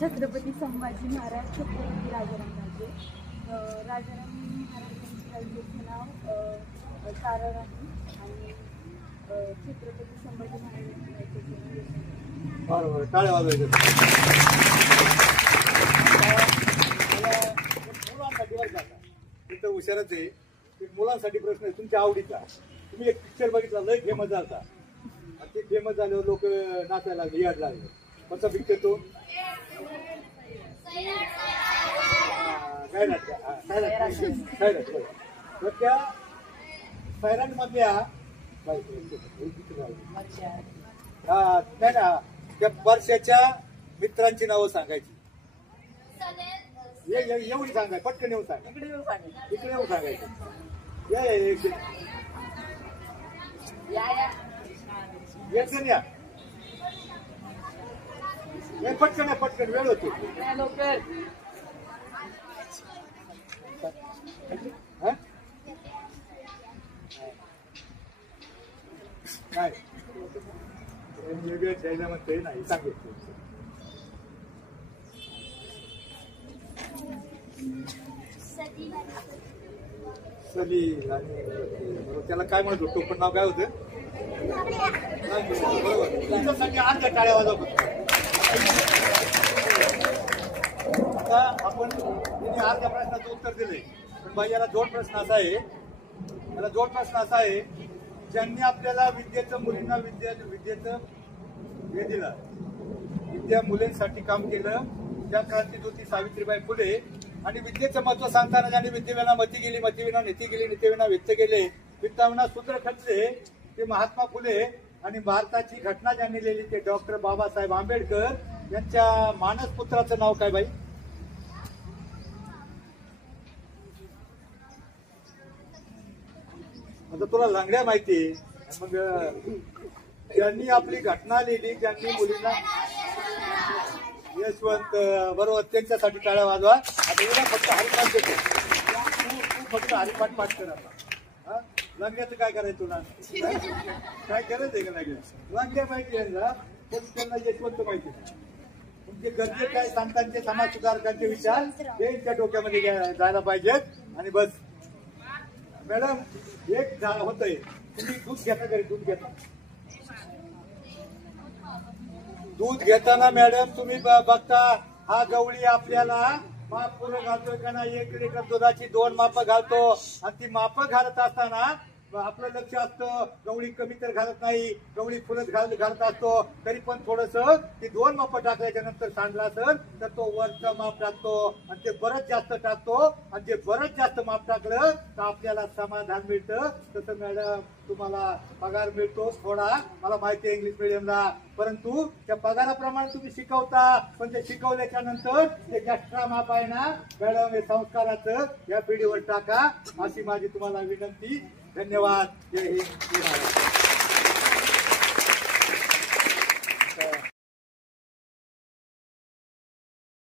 छत्रपती संभाजी महाराज, छत्रपती राजारामराजे. राजाराम महाराजांच्या आईचं नाव ताराराणी आणि छत्रपती संभाजी महाराजांच्या बरोबर, टाळ्या वाजवायच्या. मुलांसाठी बरं का, तिथं हुशारच आहे. मुलांसाठी प्रश्न आहे तुमच्या आवडीचा. तुम्ही एक पिक्चर बघितला, लय फेमस झाला आणि ते फेमस झाल्यावर लोक नाचायला लागले, याड लागले. कोणता पिक्चर तो? तर त्या सैराट मधल्या नाही ना, त्या वर्षाच्या मित्रांची नावं सांगायची. एवढी सांगाय, पटकन येऊन सांगा. इकडे येऊन सांगायची. या पटकन पटकन वेळ होतो. काय वेगळं द्यायला म्हणते नाही सांगितलं. सलील आणि त्याला काय म्हणत होतो पण नाव काय होतं बरोबर त्याच्यासाठी अर्ध्या टाळ्या वाजव. आता आपण तिने अर्ध्या प्रश्नाचं उत्तर दिले पण बाई याला जोड प्रश्न असा आहे ज्यांनी आपल्याला विद्येचं मुलींना विद्येचं हे दिलं विद्या मुलींसाठी काम केलं त्या क्रांतीज्योती सावित्रीबाई फुले आणि विद्येचं महत्व सांगताना ज्यांनी विद्येविना मती गेली मतीविना नीती गेली नीतीविना वित्त गेले वित्ताविना सूत्र खचले ते महात्मा फुले आणि भारताची घटना ज्यांनी लिहिली ते डॉक्टर बाबासाहेब आंबेडकर यांच्या मानसपुत्राचं नाव काय बाई? आता तुला लंगड्या माहिती मग ज्यांनी आपली घटना लिहिली ज्यांनी मुलींना यशवंत बरोबर त्यांच्यासाठी टाळ्या वाजवा. आता उद्या फक्त हरिपाठ देतो तू फक्त हरिपाठ पाठ कर आता. लंगड्याचं काय करायचं तुला काय करायचंय का लंगड्या माहिती आहे ना पण त्यांना यशवंत माहिती नाही. तुमचे गरजे काय संतांचे समाज सुधारकांचे विचार त्यांच्या डोक्यामध्ये जायला पाहिजेत. आणि बस मॅडम एक होतंय तुम्ही दूध घेता घरी दूध घेताना मॅडम तुम्ही बघता हा गवळी आपल्याला माप पुरं घालतोय का नाही 1 लिटर दुधाची 2 माप घालतो आणि ती माप घालत असताना आपलं लक्ष असतं गवळी कमी तर घालत नाही गवळी फुलत घालत असतो तरी पण थोडस ती 2 माप टाकल्याच्या नंतर सांडला असेल तर तो वरचं माप टाकतो आणि ते बरंच जास्त टाकतो आणि ते बरंच जास्त माप टाकलं तर आपल्याला समाधान मिळतं. तसं मॅडम तुम्हाला पगार मिळतो थोडा मला माहिती आहे इंग्लिश मिडियमला परंतु त्या पगाराप्रमाणे तुम्ही शिकवता पण ते शिकवल्याच्या नंतर ते एक्स्ट्रा माप आहे ना मॅडम हे संस्काराचं या पिढीवर टाका अशी माझी तुम्हाला विनंती. धन्यवाद. जय हिंद.